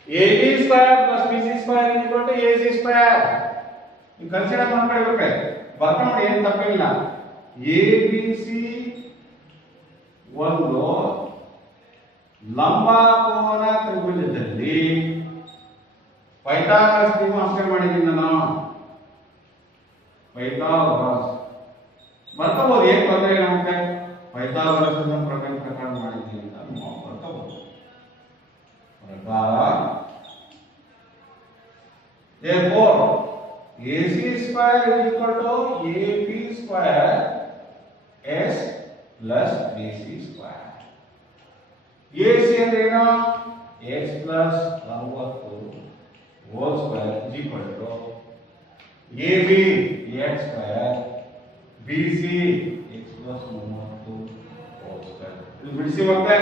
AB square plus BC square equal to AC square. ನೀವು ಕನ್ಸಿಡರ್ ಮಾಡ್ಕೊಳ್ಬೇಕು, ಬರ್ಕೊಂಡು ಏನು ತಪ್ಪಿಲ್ಲ. ABC ಒಂದು ಲಂಬಕೋನ ತ್ರಿಭುಜದಲ್ಲಿ ಪೈಥಾಗರಸ್ ನಿಯಮ ಅಪ್ಲೈ ಮಾಡಿದ್ದೀನಿ ನಾನು. ಪೈಥಾಗರಸ್ ಬರ್ಕೋಬಹುದು, ಏನ್ ತೊಂದರೆ ಇಲ್ಲ ನಮಗೆ. ಪೈಥಾಗರಸ್ ಪ್ರಕಾರ ಮಾಡಿದ್ದೀನಿ ಅಂತ ನಾವು ಬರ್ಕೋಬಹುದು. Therefore, AC square is equal to AB square S plus BC square. AC ಅಂದ್ರೇನು? x plus 60 whole square is equal to AB x square BC x plus 30 whole square. ಇದು ಬಿಡಿಸಿ, ಮತ್ತೆ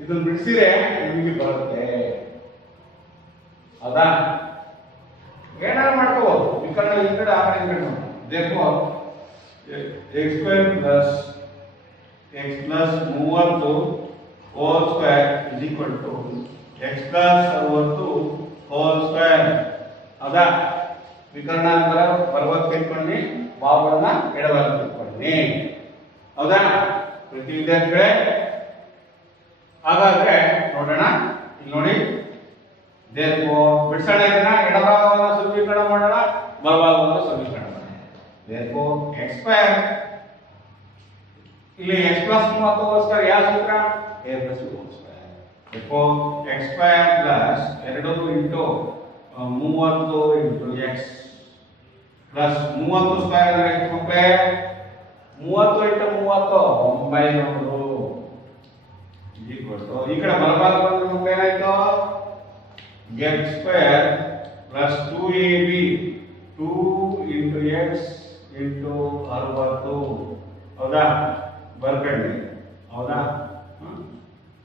ಇದನ್ನು ಬಿಡಿಸಿದ್ರೆ ನಿಮಗೆ ಬರುತ್ತೆ, ಹೌದಾ? ಏನಾದ್ರು ಮಾಡ್ಕೋಬಹುದು, ವಿಕರ್ಣ ಈ ಕಡೆ ಆ ಕಡೆ ಈ ಕಡೆ. Therefore, x square plus x plus 30 whole square is equal to x plus 60 whole square. ಹೌದಾ? ವಿಕರ್ಣ ಅಂದ್ರೆ ಬಲವಾಗಿ ತಿಳ್ಕೊಂಡು ಬಾವುಗಳನ್ನ ಎಡವಾಗಿ ತಿಳ್ಕೊಂಡು, ಹೌದಾ ಪ್ರತಿ ವಿದ್ಯಾರ್ಥಿಗಳೇ? ಹಾಗಾದ್ರೆ ನೋಡೋಣ, ಇಲ್ಲಿ ನೋಡಿ. Therefore, ಬಿಡಿಸೋಣ, ಇದನ್ನ ಎಡಭಾಗವನ್ನು ಸಮೀಕರಣ ಮಾಡೋಣ, ಬಲಭಾಗವನ್ನು ಸಮೀಕರಣ ಮಾಡೋಣ. Therefore, x square ಇಲ್ಲಿ x plus 30 whole square ಯಾವ ಸೂತ್ರ? a plus b whole square. Therefore, x square plus 2 into 30 into x plus 30 square ಅಂದ್ರೆ ಎಷ್ಟು ಮಕ್ಕಳೇ? 30 into 30 900 ಈ ಕಡೆ ಬಲಭಾಗ ಬಂದ್ರೆ ನಮ್ಗೆ ಏನಾಯ್ತು? x square plus 2ab 2 into x into 60, ಹೌದಾ? ಬರ್ಕಂಡಿ, ಹೌದಾ?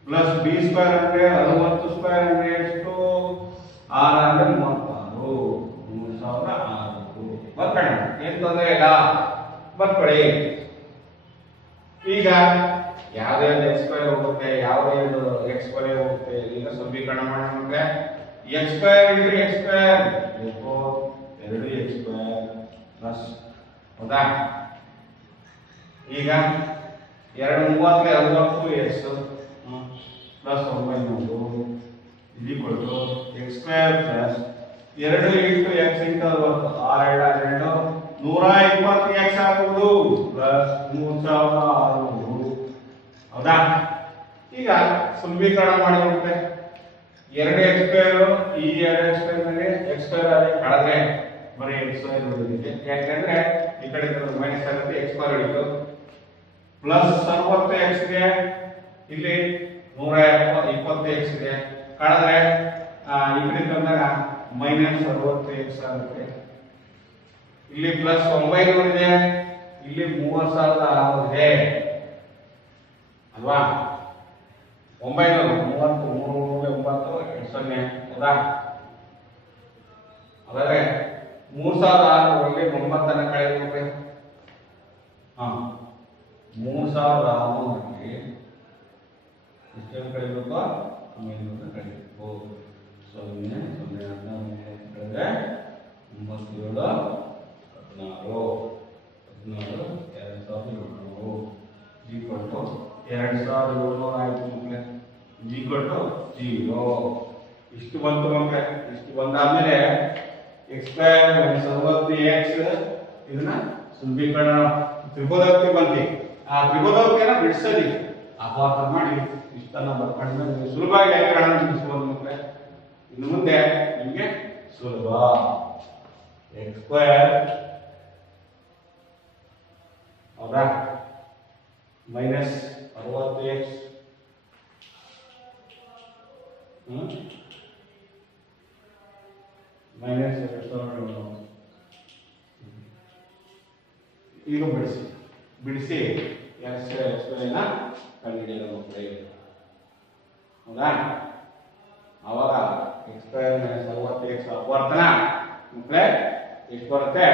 ಪ್ಲಸ್ b ಸ್ಕ್ವೇರ್ ಅಂದ್ರೆ 60 ಸ್ಕ್ವೇರ್ ಅಂದ್ರೆ ಎಷ್ಟು? 6 ಅಂದ್ರೆ 36, 3600. ಬರ್ಕಂಡಿ, ಏನ್ ತೊಂದರೆ ಇಲ್ಲ, ಬರ್ಕೊಳ್ಳಿ. ಈಗ ಯಾವುದೇ ಎಕ್ಸ್ ಸ್ಕ್ವೇರ್ ಹೋಗುತ್ತೆ, ಯಾವುದೇ ಎಕ್ಸ್ ಸ್ಕ್ವೇರ್ ಹೋಗುತ್ತೆ. ಈಗ ಸಮೀಕರಣ ಮಾಡಿದ್ರೆ X square into X square 2x square plus, ಹೌದಾ? ಈಗ 2 30 60x plus 900 X square plus 2 into X into 60 6 2 120x ಆಗುವುದು ಪ್ಲಸ್ 3600, ಹೌದಾ? ಈಗ ಸಮೀಕರಣ ಮಾಡಿ ಹೋಗುತ್ತೆ 2x ಸ್ಕ್ವೇರ್ ಈ 2x ಸ್ಕ್ವೇರ್ ಮೇಲೆ x ಸ್ಕ್ವೇರ್ ಅಲ್ಲಿ ಕಳೆದ್ರೆ ಬರೀ x ಸ್ಕ್ವೇರ್ ಉಳಿದಿದೆ. ಯಾಕಂದ್ರೆ ಈ ಕಡೆ ಮೈನಸ್ ಆಗುತ್ತೆ, x ಸ್ಕ್ವೇರ್ ಉಳಿತು ಪ್ಲಸ್ 60x ಗೆ ಇಲ್ಲಿ 120x ಗೆ ಕಳೆದ್ರೆ ಈ ಕಡೆ ಬಂದಾಗ ಮೈನಸ್ 60x ಆಗುತ್ತೆ. ಇಲ್ಲಿ ಪ್ಲಸ್ 900 ಇದೆ, ಇಲ್ಲಿ 30,600 ಇದೆ ಅಲ್ವಾ? 930 3 ಹೌದಾ? ಹಾಗಾದ್ರೆ 3600ರಲ್ಲಿ 9 ಕಳೆದುಕೊಂಡ್ರೆ 3600ರಲ್ಲಿ ಎಷ್ಟನ್ನು ಕಳಿಬೇಕು? 900 ಕಳಿಬೇಕು. 0 0 14 ಕಳೆದ್ರೆ 97 16 2700 ಆಯ್ತು ಮಕ್ಕಳೇ. =0 ಇಷ್ಟು ಬಂತು ಮಕ್ಕಳೇ. ಇಷ್ಟು ಬಂದಾದ್ಮೇಲೆ x ಸ್ಕ್ವೇರ್ ಮೈನಸ್ 60x ಇದನ್ನ ಸಮೀಕರಣ ತ್ರಿಕೋನಕ್ಕೆ ಬಂತಿ. ಆ ತ್ರಿಕೋನಕ್ಕೆ ಬಿಡಿಸಲಿ ಅಪಾರ್ಥ ಮಾಡಿ ಇಷ್ಟನ್ನ ಬರ್ಕೊಂಡ್ರೆ ಸುಲಭವಾಗಿ ವ್ಯಾಕರಣ ಬಿಡಿಸಬಹುದು ಮಕ್ಕಳೇ. ಇನ್ನು ಮುಂದೆ ನಿಮಗೆ ಸುಲಭ. x ಸ್ಕ್ವೇರ್ ಹೌದಾ ಮೈನಸ್ 60x ಮೈನಸ್ 2700 ಈಗ ಬಿಡಿಸಿ ಎಕ್ಸ್ ಸ್ಕ್ವೇರ್ ನ ಕಂಡುಹಿಡಿಯಲು ಮಕ್ಕಳೇ, ಹೌದಾ? ಅವಾಗ ಎಕ್ಸ್ ಸ್ಕ್ವೇರ್ ಮೈನಸ್ 60x ಅಪವರ್ತನ ಮಕ್ಕಳೇ ಎಷ್ಟು ಬರುತ್ತೆ?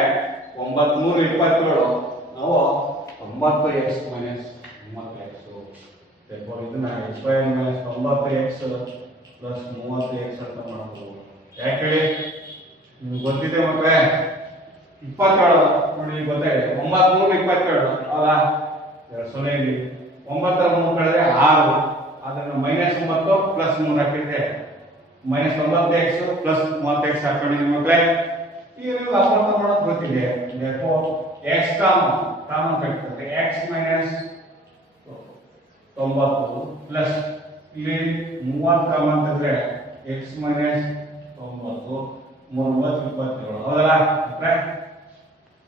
927. ನಾವು 90x ಮೈನಸ್ 30x ಇದನ್ನ x square minus 90x plus 30x ಅಂತ ಮಾಡಬಹುದು. ಯಾಕೆ ಹೇಳಿ? ನಿಮ್ಗೆ ಗೊತ್ತಿದೆ ಮಕ್ಕಳೇ, 27 ನೋಡಿ ಗೊತ್ತಾಗಿದೆ. 927 ಅಲ್ಲ 0 9 3 ಕಳೆದ್ರೆ 6, ಅದನ್ನು ಮೈನಸ್ 9 ಪ್ಲಸ್ 3 ಹಾಕಿದ್ರೆ ಮೈನಸ್ 90x ಪ್ಲಸ್ 30x ಹಾಕೊಂಡಿದ್ದೀವಿ ಮಕ್ಕಳೇ. ಈಗ ನೀವು ಅಪಾರ್ಥ ಮಾಡೋದು ಗೊತ್ತಿದೆ. x ಕಾಮನ್ ತೆಗೆದುಕೊಂಡ್ರೆ x ಮೈನಸ್ 90 ಪ್ಲಸ್ ಇಲ್ಲಿ 30 ಕಾಮನ್ ತೆಗೆದ್ರೆ x ಮೈನಸ್ 90 37 ಹೌದಲ್ಲ?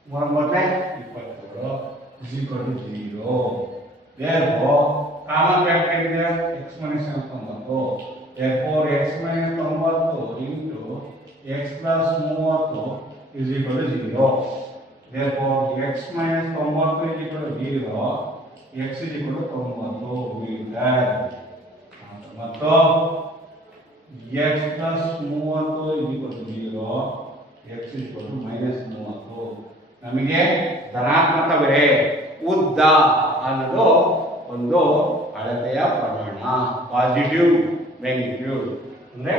37 0. therefore ಕಾಮನ್ ತೆಗೆದ್ರೆ x minus 90 therefore x minus 90 into x plus 30 is equal to 0. Therefore x minus 90 is equal to 0. X is equal to 90. We have ಮತ್ತು x plus 30 is equal to 0. X is equal to minus 30. ನಮಗೆ ಧನಾತ್ಮಕವೇ ಉದ್ದ ಅನ್ನೋದು ಒಂದು ಅಳತೆಯ ಪ್ರಮಾಣ, positive magnitude ಅಂದ್ರೆ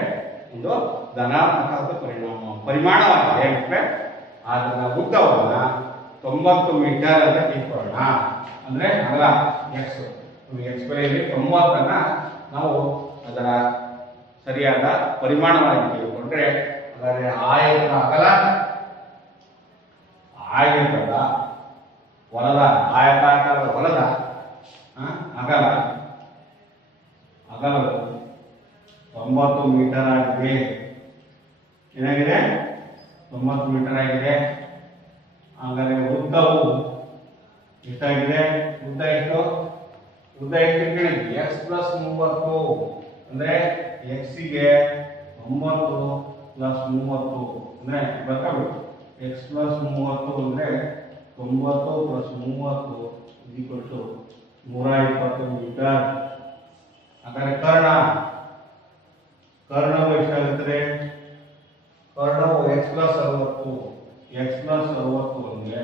ಒಂದು ಧನಾತ್ಮಕ ಪರಿಮಾಣವಾಗಿದೆ. ಅದನ್ನ ಉದ್ದವನ್ನ 90 ಮೀಟರ್ ಅಂತ ತಿಳ್ಕೊಳ್ಳೋಣ. ಅಂದ್ರೆ ಅಗಲ ಎಕ್ಸ್ ಬೆಲೆಯಲ್ಲಿ 90ಅನ್ನ ನಾವು ಅದರ ಸರಿಯಾದ ಪರಿಮಾಣವಾಗಿ ತಿಳ್ಕೊಂಡ್ರೆ ಅದರ ಆಯತದ ಹೊಲದ ಆಯತಾಕಾರದ ಹೊಲದ ಅಗಲವು 90 ಮೀಟರ್ ಆಗಿದೆ. ಏನಾಗಿದೆ? 90 ಮೀಟರ್ ಆಗಿದೆ. ಹಾಗಾದ್ರೆ ಉದ್ದವು ಎಷ್ಟಾಗಿದೆ? ಉದ್ದ ಎಷ್ಟು ಕೇಳಿದ್ವಿ? x ಪ್ಲಸ್ 30 ಅಂದ್ರೆ x ಗೆ 90 ಪ್ಲಸ್ 30 ಅಂದ್ರೆ ಬರ್ಕೋಬೇಕು. x ಪ್ಲಸ್ 30 ಅಂದ್ರೆ 90 ಪ್ಲಸ್ 30 ಈಕ್ವಲ್ ಟು 120 ಮೀಟರ್. ಹಾಗಾದ್ರೆ ಕರ್ಣವು ಎಷ್ಟಾಗುತ್ತದೆ? ಕರ್ಣವು x ಪ್ಲಸ್ 60 ಅಂದ್ರೆ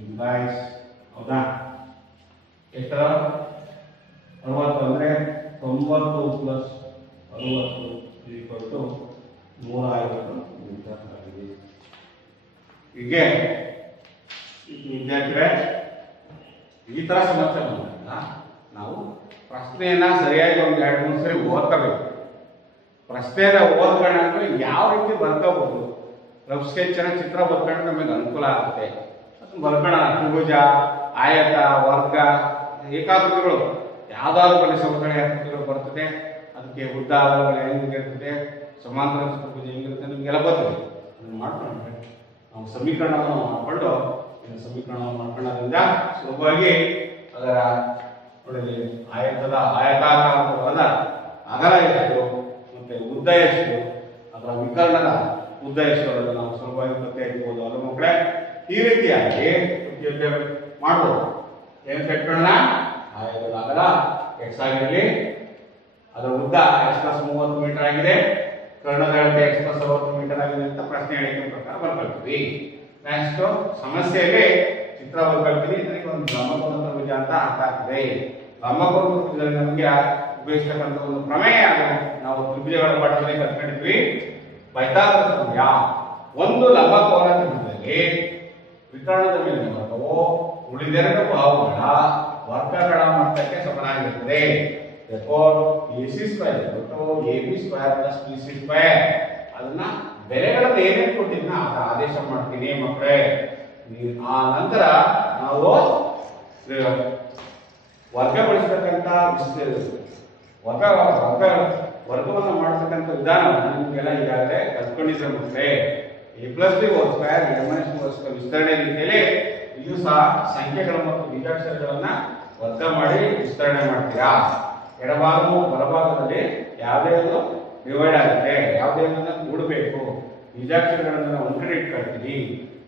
ಇಂಪ್ಲೈಸ್ ಹೌದಾ? ಎಷ್ಟರ 60 150 ಮೀಟರ್ ಆಗಿದೆ. ಹೀಗೆ ವಿದ್ಯಾರ್ಥಿಗಳೇ ಈ ಥರ ಸಮಸ್ಯೆ ಬಂದಾಗ ನಾವು ಪ್ರಶ್ನೆಯನ್ನ ಸರಿಯಾಗಿ ಒಂದು 2-3 ಸರಿ ಓದ್ಕೋಬೇಕು. ಪ್ರಶ್ನೆನ ಓದ್ಕೊಂಡ್ರೆ ಯಾವ ರೀತಿ ಬರ್ಕೋಬಹುದು, ರಫ್ ಸ್ಕೆಚ್ನ ಚಿತ್ರ ಬರ್ಕೊಂಡ್ರೆ ನಮಗೆ ಅನುಕೂಲ ಆಗುತ್ತೆ. ಅದನ್ನು ಬರ್ಕೋಣ. ತ್ರಿಭುಜ, ಆಯತ, ವರ್ಗ, ಏಕಾಕೃತಿಗಳು ಯಾವ್ದಾದ್ರು ಬಳಿ ಸಮತಲ ಆಕೃತಿಗಳು ಬರ್ತದೆ. ಅದಕ್ಕೆ ಉದ್ದ ಅಗಲಗಳು ಹೆಂಗಿರ್ತದೆ, ಸಮಾಂತರ ಚತುರ್ಭುಜ ಹೆಂಗಿರುತ್ತೆ ನಿಮಗೆಲ್ಲ ಬರ್ತದೆ. ಅದನ್ನು ಮಾಡ್ಕೊಂಡ್ರೆ ನಾವು ಸಮೀಕರಣವನ್ನು ಮಾಡಿಕೊಂಡು ಸಮೀಕರಣವನ್ನು ಮಾಡ್ಕೊಳ್ಳೋದ್ರಿಂದ ಸುಲಭವಾಗಿ ಅದರ ನೋಡಿ ಆಯತಾಕಾರದ ಅಗಲ ಎಷ್ಟು ಮತ್ತೆ ಉದ್ದ ಎಷ್ಟು, ಅದರ ವಿಕರ್ಣದ ಉದ್ದ ಎಷ್ಟು ಅದನ್ನು ನಾವು ಸುಲಭವಾಗಿ ಪತ್ತೆ ಹಚ್ಚಬಹುದು. ಅಲ್ಲ ಮಕ್ಕಳೇ, ಈ ರೀತಿಯಾಗಿ ಮಾಡ್ಬೋದು. ಏನು ಕಟ್ಕೊಳ್ಳೋಣ, ಆಯತದ ಅಗಲ x ಆಗಿರಲಿ, ಅದರ ಉದ್ದ x+30 ಮೀಟರ್ ಆಗಿದೆ, ಕರ್ಣದ ಅಳತೆ x+60 ಮೀಟರ್ ಆಗಿದೆ ಅಂತ ಪ್ರಶ್ನೆ ಹೇಳಿಕೆ ಪ್ರಕಾರ ಬರ್ಕೊಳ್ತೀವಿ. ನೆಕ್ಸ್ಟ್ ಸಮಸ್ಯೆಯಲ್ಲಿ ಚಿತ್ರ ಬರ್ಕೊಳ್ತೀವಿ. ಇದಕ್ಕೆ ಒಂದು ಲಂಬಕೋನ ತ್ರಿಭುಜ ಅಂತ ಅರ್ಥ ಆಗ್ತದೆ. ಲಂಬಕೋನ ತ್ರಿಭುಜದಲ್ಲಿ ನಮಗೆ ಉಪಯೋಗಿಸ್ತಕ್ಕಂಥ ಒಂದು ಪ್ರಮೇಯ, ನಾವು ತ್ರಿಭುಜಗಳ ಪಾಠದಲ್ಲಿ ಕಲ್ತ್ಕೊಂಡಿದ್ವಿ. ಪೈಥಾಗರಸ್ ಪ್ರಮೇಯ. ಒಂದು ಲಂಬಕೋನ ತ್ರಿಭುಜದಲ್ಲಿ ವಿಕರ್ಣದ ಮೇಲಿನ ವರ್ಗವು ಉಳಿದೆರಡು ಬಾಹುಗಳ ವರ್ಗಗಳ ಮೊತ್ತಕ್ಕೆ ಸಮನಾಗಿರುತ್ತದೆ. therefore AC² AB² + BC². ಅದನ್ನ ಬೆಲೆಗಳನ್ನು ಏನೇನು ಕೊಟ್ಟಿದ್ನ ಅದರ ಆದೇಶ ಮಾಡ್ತೀನಿ ಮಕ್ಕಳೇ. ಆ ನಂತರ ನಾವು ವರ್ಗಗೊಳಿಸತಕ್ಕಂಥ ವರ್ಗವನ್ನು ಮಾಡತಕ್ಕಂಥ ವಿಧಾನವನ್ನು ನಿಮಗೆಲ್ಲ ಈಗಾಗಲೇ ಕಲ್ತ್ಕೊಂಡಿದ್ರೆ ಮಕ್ಕಳೇ. A+B² ವಿಸ್ತರಣೆ ರೀತಿಯಲ್ಲಿ ಇದು ಸಹ ಸಂಖ್ಯೆಗಳು ಮತ್ತು ಬೀಜಾಕ್ಷರಗಳನ್ನ ವರ್ಗ ಮಾಡಿ ವಿಸ್ತರಣೆ ಮಾಡ್ತೀರಾ. ಎಡಭಾಗ ಬಲಭಾಗದಲ್ಲಿ ಯಾವುದೇ ಒಂದು ಡಿವೈಡ್ ಆಗುತ್ತೆ, ಯಾವುದೇ ಒಂದನ್ನು ಕೂಡಬೇಕು. ಬೀಜಾಕ್ಷರಗಳನ್ನು ಒಂದ್ ಕಡೆ ಇಟ್ಕೊಳ್ತೀನಿ,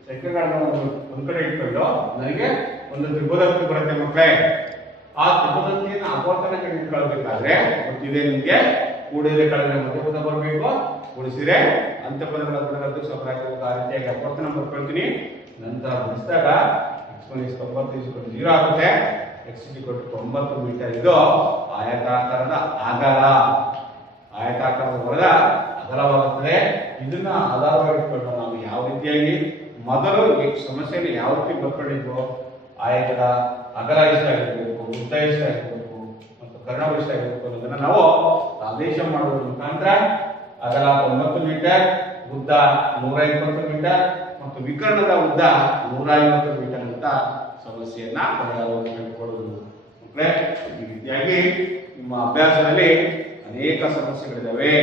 ಸಂಖ್ಯೆಗಳನ್ನು ಒಂದ್ ಕಡೆ ಇಟ್ಕೊಂಡು ನನಗೆ ಒಂದು ತ್ರಿಭುಜಕ್ಕೆ ಬರುತ್ತೆ ಮಕ್ಕಳೇ. ಆ ತ್ರಿಭುಜತೆಯನ್ನು ಅಪವರ್ತನ ಕಡೆ ಇಟ್ಕೊಳ್ಬೇಕಾದ್ರೆ ಗೊತ್ತಿದೆ ನಿಮ್ಗೆ, ಕೂಡಿದ್ರೆ ಕಳೆದ್ರೆ ಮಧ್ಯಪದ ಬರಬೇಕು, ಕೂಡಿಸಿದ್ರೆ ಅಂತ್ಯಪದಗಳ ಗುಣಗಳು ಸಪರಾಗಬೇಕು. ಆ ರೀತಿಯಾಗಿ ಅಪವರ್ತನ ಬರ್ಕೊಳ್ತೀನಿ. ನಂತರ ಬಿಡಿಸಿದಾಗ x1 0 ಆಗುತ್ತೆ. x 90 metre. ಇದು ಆಯತಾಕಾರದ ಅಗಲ, ಆಯತಾಕಾರದ ಹೊರದ ಅಗಲವಾಗುತ್ತದೆ. ಇದನ್ನ ಆಧಾರವಾಗಿ ಇಟ್ಕೊಂಡು ನಾವು ಯಾವ ರೀತಿಯಾಗಿ ಮೊದಲು ಈ ಸಮಸ್ಯೆಯನ್ನು ಯಾವ ರೀತಿ ಬರ್ಕೊಂಡಿದ್ವೋ, ಆಯತದ ಅಗಲ ಎಷ್ಟಾಗಿರ್ಬೇಕು, ಉದ್ದ ಎಷ್ಟಾಗಿರ್ಬೇಕು ಮತ್ತು ಕರ್ಣವು ಎಷ್ಟಾಗಿರ್ಬೇಕು ಅನ್ನೋದನ್ನ ನಾವು ಆದೇಶ ಮಾಡುವುದರ ಮುಖಾಂತರ ಅಗಲ 90 ಮೀಟರ್, ಉದ್ದ 120 ಮೀಟರ್ ಮತ್ತು ವಿಕರ್ಣದ ಉದ್ದ 150 ಮೀಟರ್ ಅಂತ ಸಮಸ್ಯೆಯನ್ನ ಪರಿಹಾರವನ್ನು ಕಂಡುಕೊಳ್ಳುವುದು. ಈ ರೀತಿಯಾಗಿ ನಿಮ್ಮ ಅಭ್ಯಾಸದಲ್ಲಿ ಅನೇಕ ಸಮಸ್ಯೆಗಳಿದ್ದಾವೆ.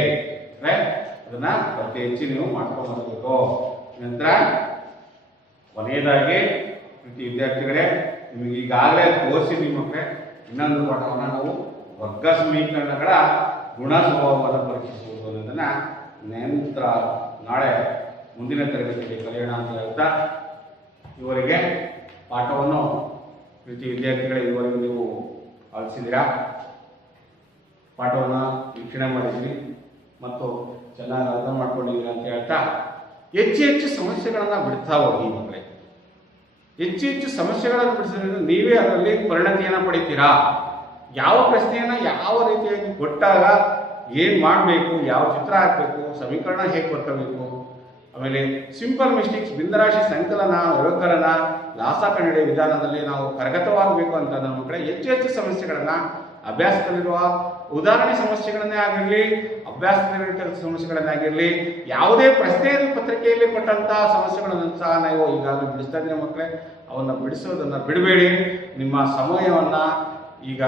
ಅದನ್ನ ಪತ್ತೆ ಹೆಚ್ಚಿ ನೀವು ಮಾಡ್ಕೊಂಡು. ನಂತರ ಕೊನೆಯದಾಗಿ ಪ್ರತಿ ವಿದ್ಯಾರ್ಥಿಗಳೇ, ನಿಮಗೆ ಈಗಾಗಲೇ ತೋರಿಸಿದ್ವಿ ಮಕ್ಕಳೇ, ಇನ್ನೊಂದು ಪಾಠವನ್ನು ನಾವು ವರ್ಗ ಸಮೀಕರಣಗಳ ಗುಣ ಸ್ವಭಾವವನ್ನು ಪರೀಕ್ಷಿಸುವುದು ಅನ್ನೋದನ್ನ ನಂತರ ನಾಳೆ ಮುಂದಿನ ತರಗತಿಯಲ್ಲಿ ಕಲಿಯೋಣ ಅಂತ ಹೇಳ್ತಾ, ಇವರಿಗೆ ಪಾಠವನ್ನು ಪ್ರತಿ ವಿದ್ಯಾರ್ಥಿಗಳೇ ಇದುವರೆಗೂ ನೀವು ಆಲಿಸಿದ್ದೀರಾ, ಪಾಠವನ್ನು ವೀಕ್ಷಣೆ ಮಾಡಿದ್ರಿ ಮತ್ತು ಚೆನ್ನಾಗಿ ಅರ್ಥ ಮಾಡ್ಕೊಂಡಿದ್ದೀರಾ ಅಂತ ಹೇಳ್ತಾ, ಹೆಚ್ಚು ಸಮಸ್ಯೆಗಳನ್ನು ಬಿಡ್ತಾ ಹೋಗಿ ಮಕ್ಕಳೇ. ಹೆಚ್ಚು ಸಮಸ್ಯೆಗಳನ್ನು ಬಿಡಿಸಿದ್ರೆ ನೀವೇ ಅದರಲ್ಲಿ ಪರಿಣತಿಯನ್ನು ಪಡಿತೀರಾ. ಯಾವ ಪ್ರಶ್ನೆಯನ್ನು ಯಾವ ರೀತಿಯಾಗಿ ಕೊಟ್ಟಾಗ ಏನು ಮಾಡಬೇಕು, ಯಾವ ಚಿತ್ರ ಹಾಕಬೇಕು, ಸಮೀಕರಣ ಹೇಗೆ ಬರ್ಕೋಬೇಕು, ಆಮೇಲೆ ಸಿಂಪಲ್ ಮಿಸ್ಟೇಕ್ಸ್, ಬಿಂದರಾಶಿ ಸಂಕಲನ, ವ್ಯವಕಲನ, ಲಾಸ ಕಂಡುಹಿಡಿಯುವ ವಿಧಾನದಲ್ಲಿ ನಾವು ಕರಗತವಾಗಬೇಕು ಅಂತ ನಮ್ಮ ಮಕ್ಕಳೇ ಹೆಚ್ಚು ಸಮಸ್ಯೆಗಳನ್ನು ಅಭ್ಯಾಸದಲ್ಲಿರುವ ಉದಾಹರಣೆ ಸಮಸ್ಯೆಗಳನ್ನೇ ಆಗಿರಲಿ, ಅಭ್ಯಾಸದಲ್ಲಿರುವ ಸಮಸ್ಯೆಗಳನ್ನೇ ಆಗಿರಲಿ, ಯಾವುದೇ ಪ್ರಶ್ನೆ ಪತ್ರಿಕೆಯಲ್ಲಿ ಕೊಟ್ಟಂತ ಸಮಸ್ಯೆಗಳನ್ನು ಸಹ ನಾವು ಈಗಾಗಲೇ ಬಿಡಿಸ್ತಾ ಇದ್ದೀವಿ ಮಕ್ಕಳೇ. ಅವನ್ನ ಬಿಡಿಸೋದನ್ನ ಬಿಡಬೇಡಿ. ನಿಮ್ಮ ಸಮಯವನ್ನ ಈಗ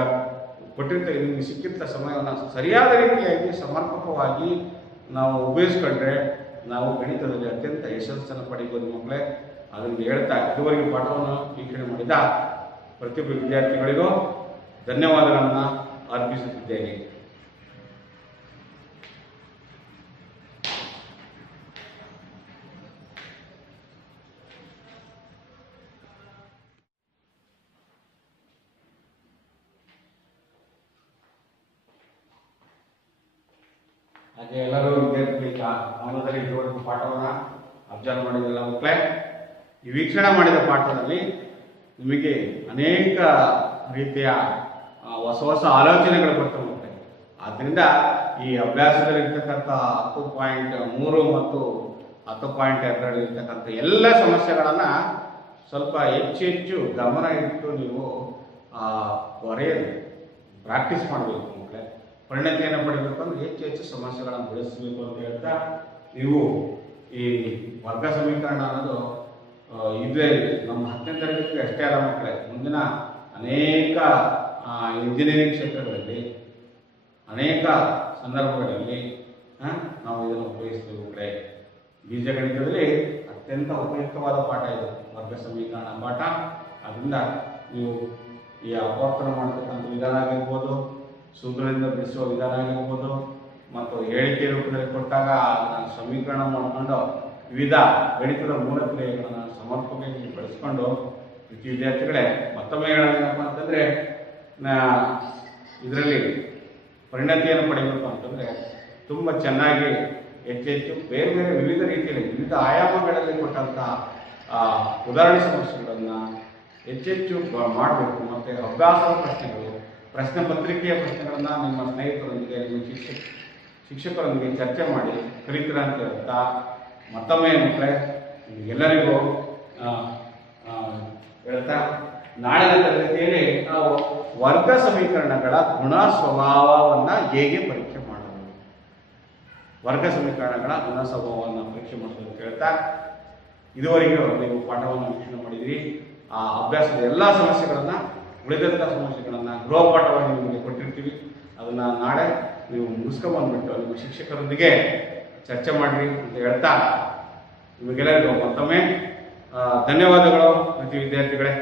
ನಿಮಗೆ ಸಿಕ್ಕಿದ್ದ ಸಮಯವನ್ನು ಸರಿಯಾದ ರೀತಿಯಾಗಿ ಸಮರ್ಪಕವಾಗಿ ನಾವು ಉಪಯೋಗಿಸ್ಕೊಂಡ್ರೆ ನಾವು ಗಣಿತದಲ್ಲಿ ಅತ್ಯಂತ ಯಶಸ್ಸನ್ನು ಪಡೆಯಬಹುದು ಮಕ್ಕಳೇ. ಅದನ್ನು ಹೇಳ್ತಾ ಇದುವರೆಗೆ ಪಾಠವನ್ನು ವೀಕ್ಷಣೆ ಮಾಡಿದ ಪ್ರತಿಯೊಬ್ಬ ವಿದ್ಯಾರ್ಥಿಗಳಿಗೂ ಧನ್ಯವಾದಗಳನ್ನು ಅರ್ಪಿಸುತ್ತಿದ್ದೇನೆ. ಹಾಗೆ ಎಲ್ಲರೂ ವಿದ್ಯಾರ್ಥಿಗಳಿಗೆ ಗಮನದಲ್ಲಿ ಇದುವರೆಗೂ ಪಾಠವನ್ನು ಅಬ್ಸರ್ವ್ ಮಾಡಿದಲ್ಲ ಮಕ್ಕಳೇ. ಈ ವೀಕ್ಷಣೆ ಮಾಡಿದ ಪಾಠದಲ್ಲಿ ನಿಮಗೆ ಅನೇಕ ರೀತಿಯ ಹೊಸ ಆಲೋಚನೆಗಳು ಬರ್ತವೆ ಮಕ್ಕಳೇ. ಆದ್ದರಿಂದ ಈ ಅಭ್ಯಾಸದಲ್ಲಿರ್ತಕ್ಕಂಥ 10.3 ಮತ್ತು 10.2 ಎಲ್ಲ ಸಮಸ್ಯೆಗಳನ್ನು ಸ್ವಲ್ಪ ಹೆಚ್ಚು ಗಮನ ಇಟ್ಟು ನೀವು ಬರೆಯೋದು ಪ್ರಾಕ್ಟೀಸ್ ಮಾಡಬೇಕು ಮಕ್ಕಳೇ. ಪರಿಣತಿಯನ್ನು ಪಡಿಬೇಕು ಅಂದರೆ ಹೆಚ್ಚು ಸಮಸ್ಯೆಗಳನ್ನು ಬಿಡಿಸಬೇಕು ಅಂತ ಹೇಳ್ತಾ, ನೀವು ಈ ವರ್ಗ ಸಮೀಕರಣ ಅನ್ನೋದು ಇದೇ ನಮ್ಮ 10ನೇ ತರಗತಿಗೆ ಅಷ್ಟೇ ಅಲ್ಲ ಮಕ್ಕಳೇ, ಮುಂದಿನ ಅನೇಕ ಇಂಜಿನಿಯರಿಂಗ್ ಕ್ಷೇತ್ರಗಳಲ್ಲಿ ಅನೇಕ ಸಂದರ್ಭಗಳಲ್ಲಿ ನಾವು ಇದನ್ನು ಉಪಯೋಗಿಸ್ತೀವಿ ಮಕ್ಕಳೇ. ಬೀಜಗಣಿತದಲ್ಲಿ ಅತ್ಯಂತ ಉಪಯುಕ್ತವಾದ ಪಾಠ ಇದು ವರ್ಗ ಸಮೀಕರಣ ಪಾಠ. ಅದರಿಂದ ನೀವು ಈ ಅಪವರ್ತನ ಮಾಡತಕ್ಕಂಥ ವಿಧಾನ ಆಗಿರ್ಬೋದು, ಸೂತ್ರದಿಂದ ಬಿಡಿಸುವ ವಿಧಾನ ಆಗಿರ್ಬೋದು, ಮತ್ತು ಹೇಳಿಕೆ ರೂಪದಲ್ಲಿ ಕೊಟ್ಟಾಗ ನಾನು ಸಮೀಕರಣ ಮಾಡಿಕೊಂಡು ವಿವಿಧ ಗಣಿತದ ಮೂಲ ಕ್ರಿಯೆಗಳನ್ನು ಸಮರ್ಪಕವಾಗಿ ಬಳಸ್ಕೊಂಡು ಪ್ರತಿ ವಿದ್ಯಾರ್ಥಿಗಳೇ ಮತ್ತೊಮ್ಮೆ ಹೇಳೋದೇನಪ್ಪ ಅಂತಂದರೆ, ಇದರಲ್ಲಿ ಪರಿಣತಿಯನ್ನು ಪಡೆಯಬೇಕು ಅಂತಂದರೆ ತುಂಬ ಚೆನ್ನಾಗಿ ಹೆಚ್ಚು ಬೇರೆ ಬೇರೆ ವಿವಿಧ ರೀತಿಯಲ್ಲಿ ವಿವಿಧ ಆಯಾಮಗಳಲ್ಲಿ ಕೊಟ್ಟಂಥ ಉದಾಹರಣೆ ಸಮಸ್ಯೆಗಳನ್ನು ಹೆಚ್ಚು ಮಾಡಬೇಕು. ಮತ್ತು ಅಭ್ಯಾಸದ ಪ್ರಶ್ನೆಗಳು, ಪ್ರಶ್ನೆ ಪತ್ರಿಕೆಯ ಪ್ರಶ್ನೆಗಳನ್ನು ನಿಮ್ಮ ಸ್ನೇಹಿತರೊಂದಿಗೆ, ನಿಮ್ಮ ಶಿಕ್ಷಕರೊಂದಿಗೆ ಚರ್ಚೆ ಮಾಡಿ ಕಲಿತೀರ ಅಂತ ಹೇಳ್ತಾ, ಮತ್ತೊಮ್ಮೆ ಮಕ್ಕಳೇ ಎಲ್ಲರಿಗೂ ಹೇಳ್ತಾ, ನಾಳಿನ ತರಗತಿಯಲ್ಲಿ ನಾವು ವರ್ಗ ಸಮೀಕರಣಗಳ ಗುಣ ಸ್ವಭಾವವನ್ನು ಹೇಗೆ ಪರೀಕ್ಷೆ ಮಾಡೋದು, ವರ್ಗ ಸಮೀಕರಣಗಳ ಗುಣ ಸ್ವಭಾವವನ್ನು ಪರೀಕ್ಷೆ ಮಾಡೋದು ಅಂತ ಹೇಳ್ತಾ, ಇದುವರೆಗೂ ನೀವು ಪಾಠವನ್ನು ವೀಕ್ಷಣೆ ಮಾಡಿದಿರಿ. ಆ ಅಭ್ಯಾಸದ ಎಲ್ಲ ಸಮಸ್ಯೆಗಳನ್ನು, ಉಳಿದಂಥ ಸಮಸ್ಯೆಗಳನ್ನು ಗೃಹಪಾಠವಾಗಿ ನಿಮಗೆ ಕೊಟ್ಟಿರ್ತೀವಿ. ಅದನ್ನು ನಾಳೆ ನೀವು ಮುಗಿಸ್ಕೊಂಡ್ಬಂದ್ಬಿಟ್ಟು ನಿಮ್ಮ ಶಿಕ್ಷಕರೊಂದಿಗೆ ಚರ್ಚೆ ಮಾಡಿರಿ ಅಂತ ಹೇಳ್ತಾ, ನಿಮಗೆಲ್ಲರಿಗೂ ಮತ್ತೊಮ್ಮೆ ಧನ್ಯವಾದಗಳು ಪ್ರತಿ ವಿದ್ಯಾರ್ಥಿಗಳೇ.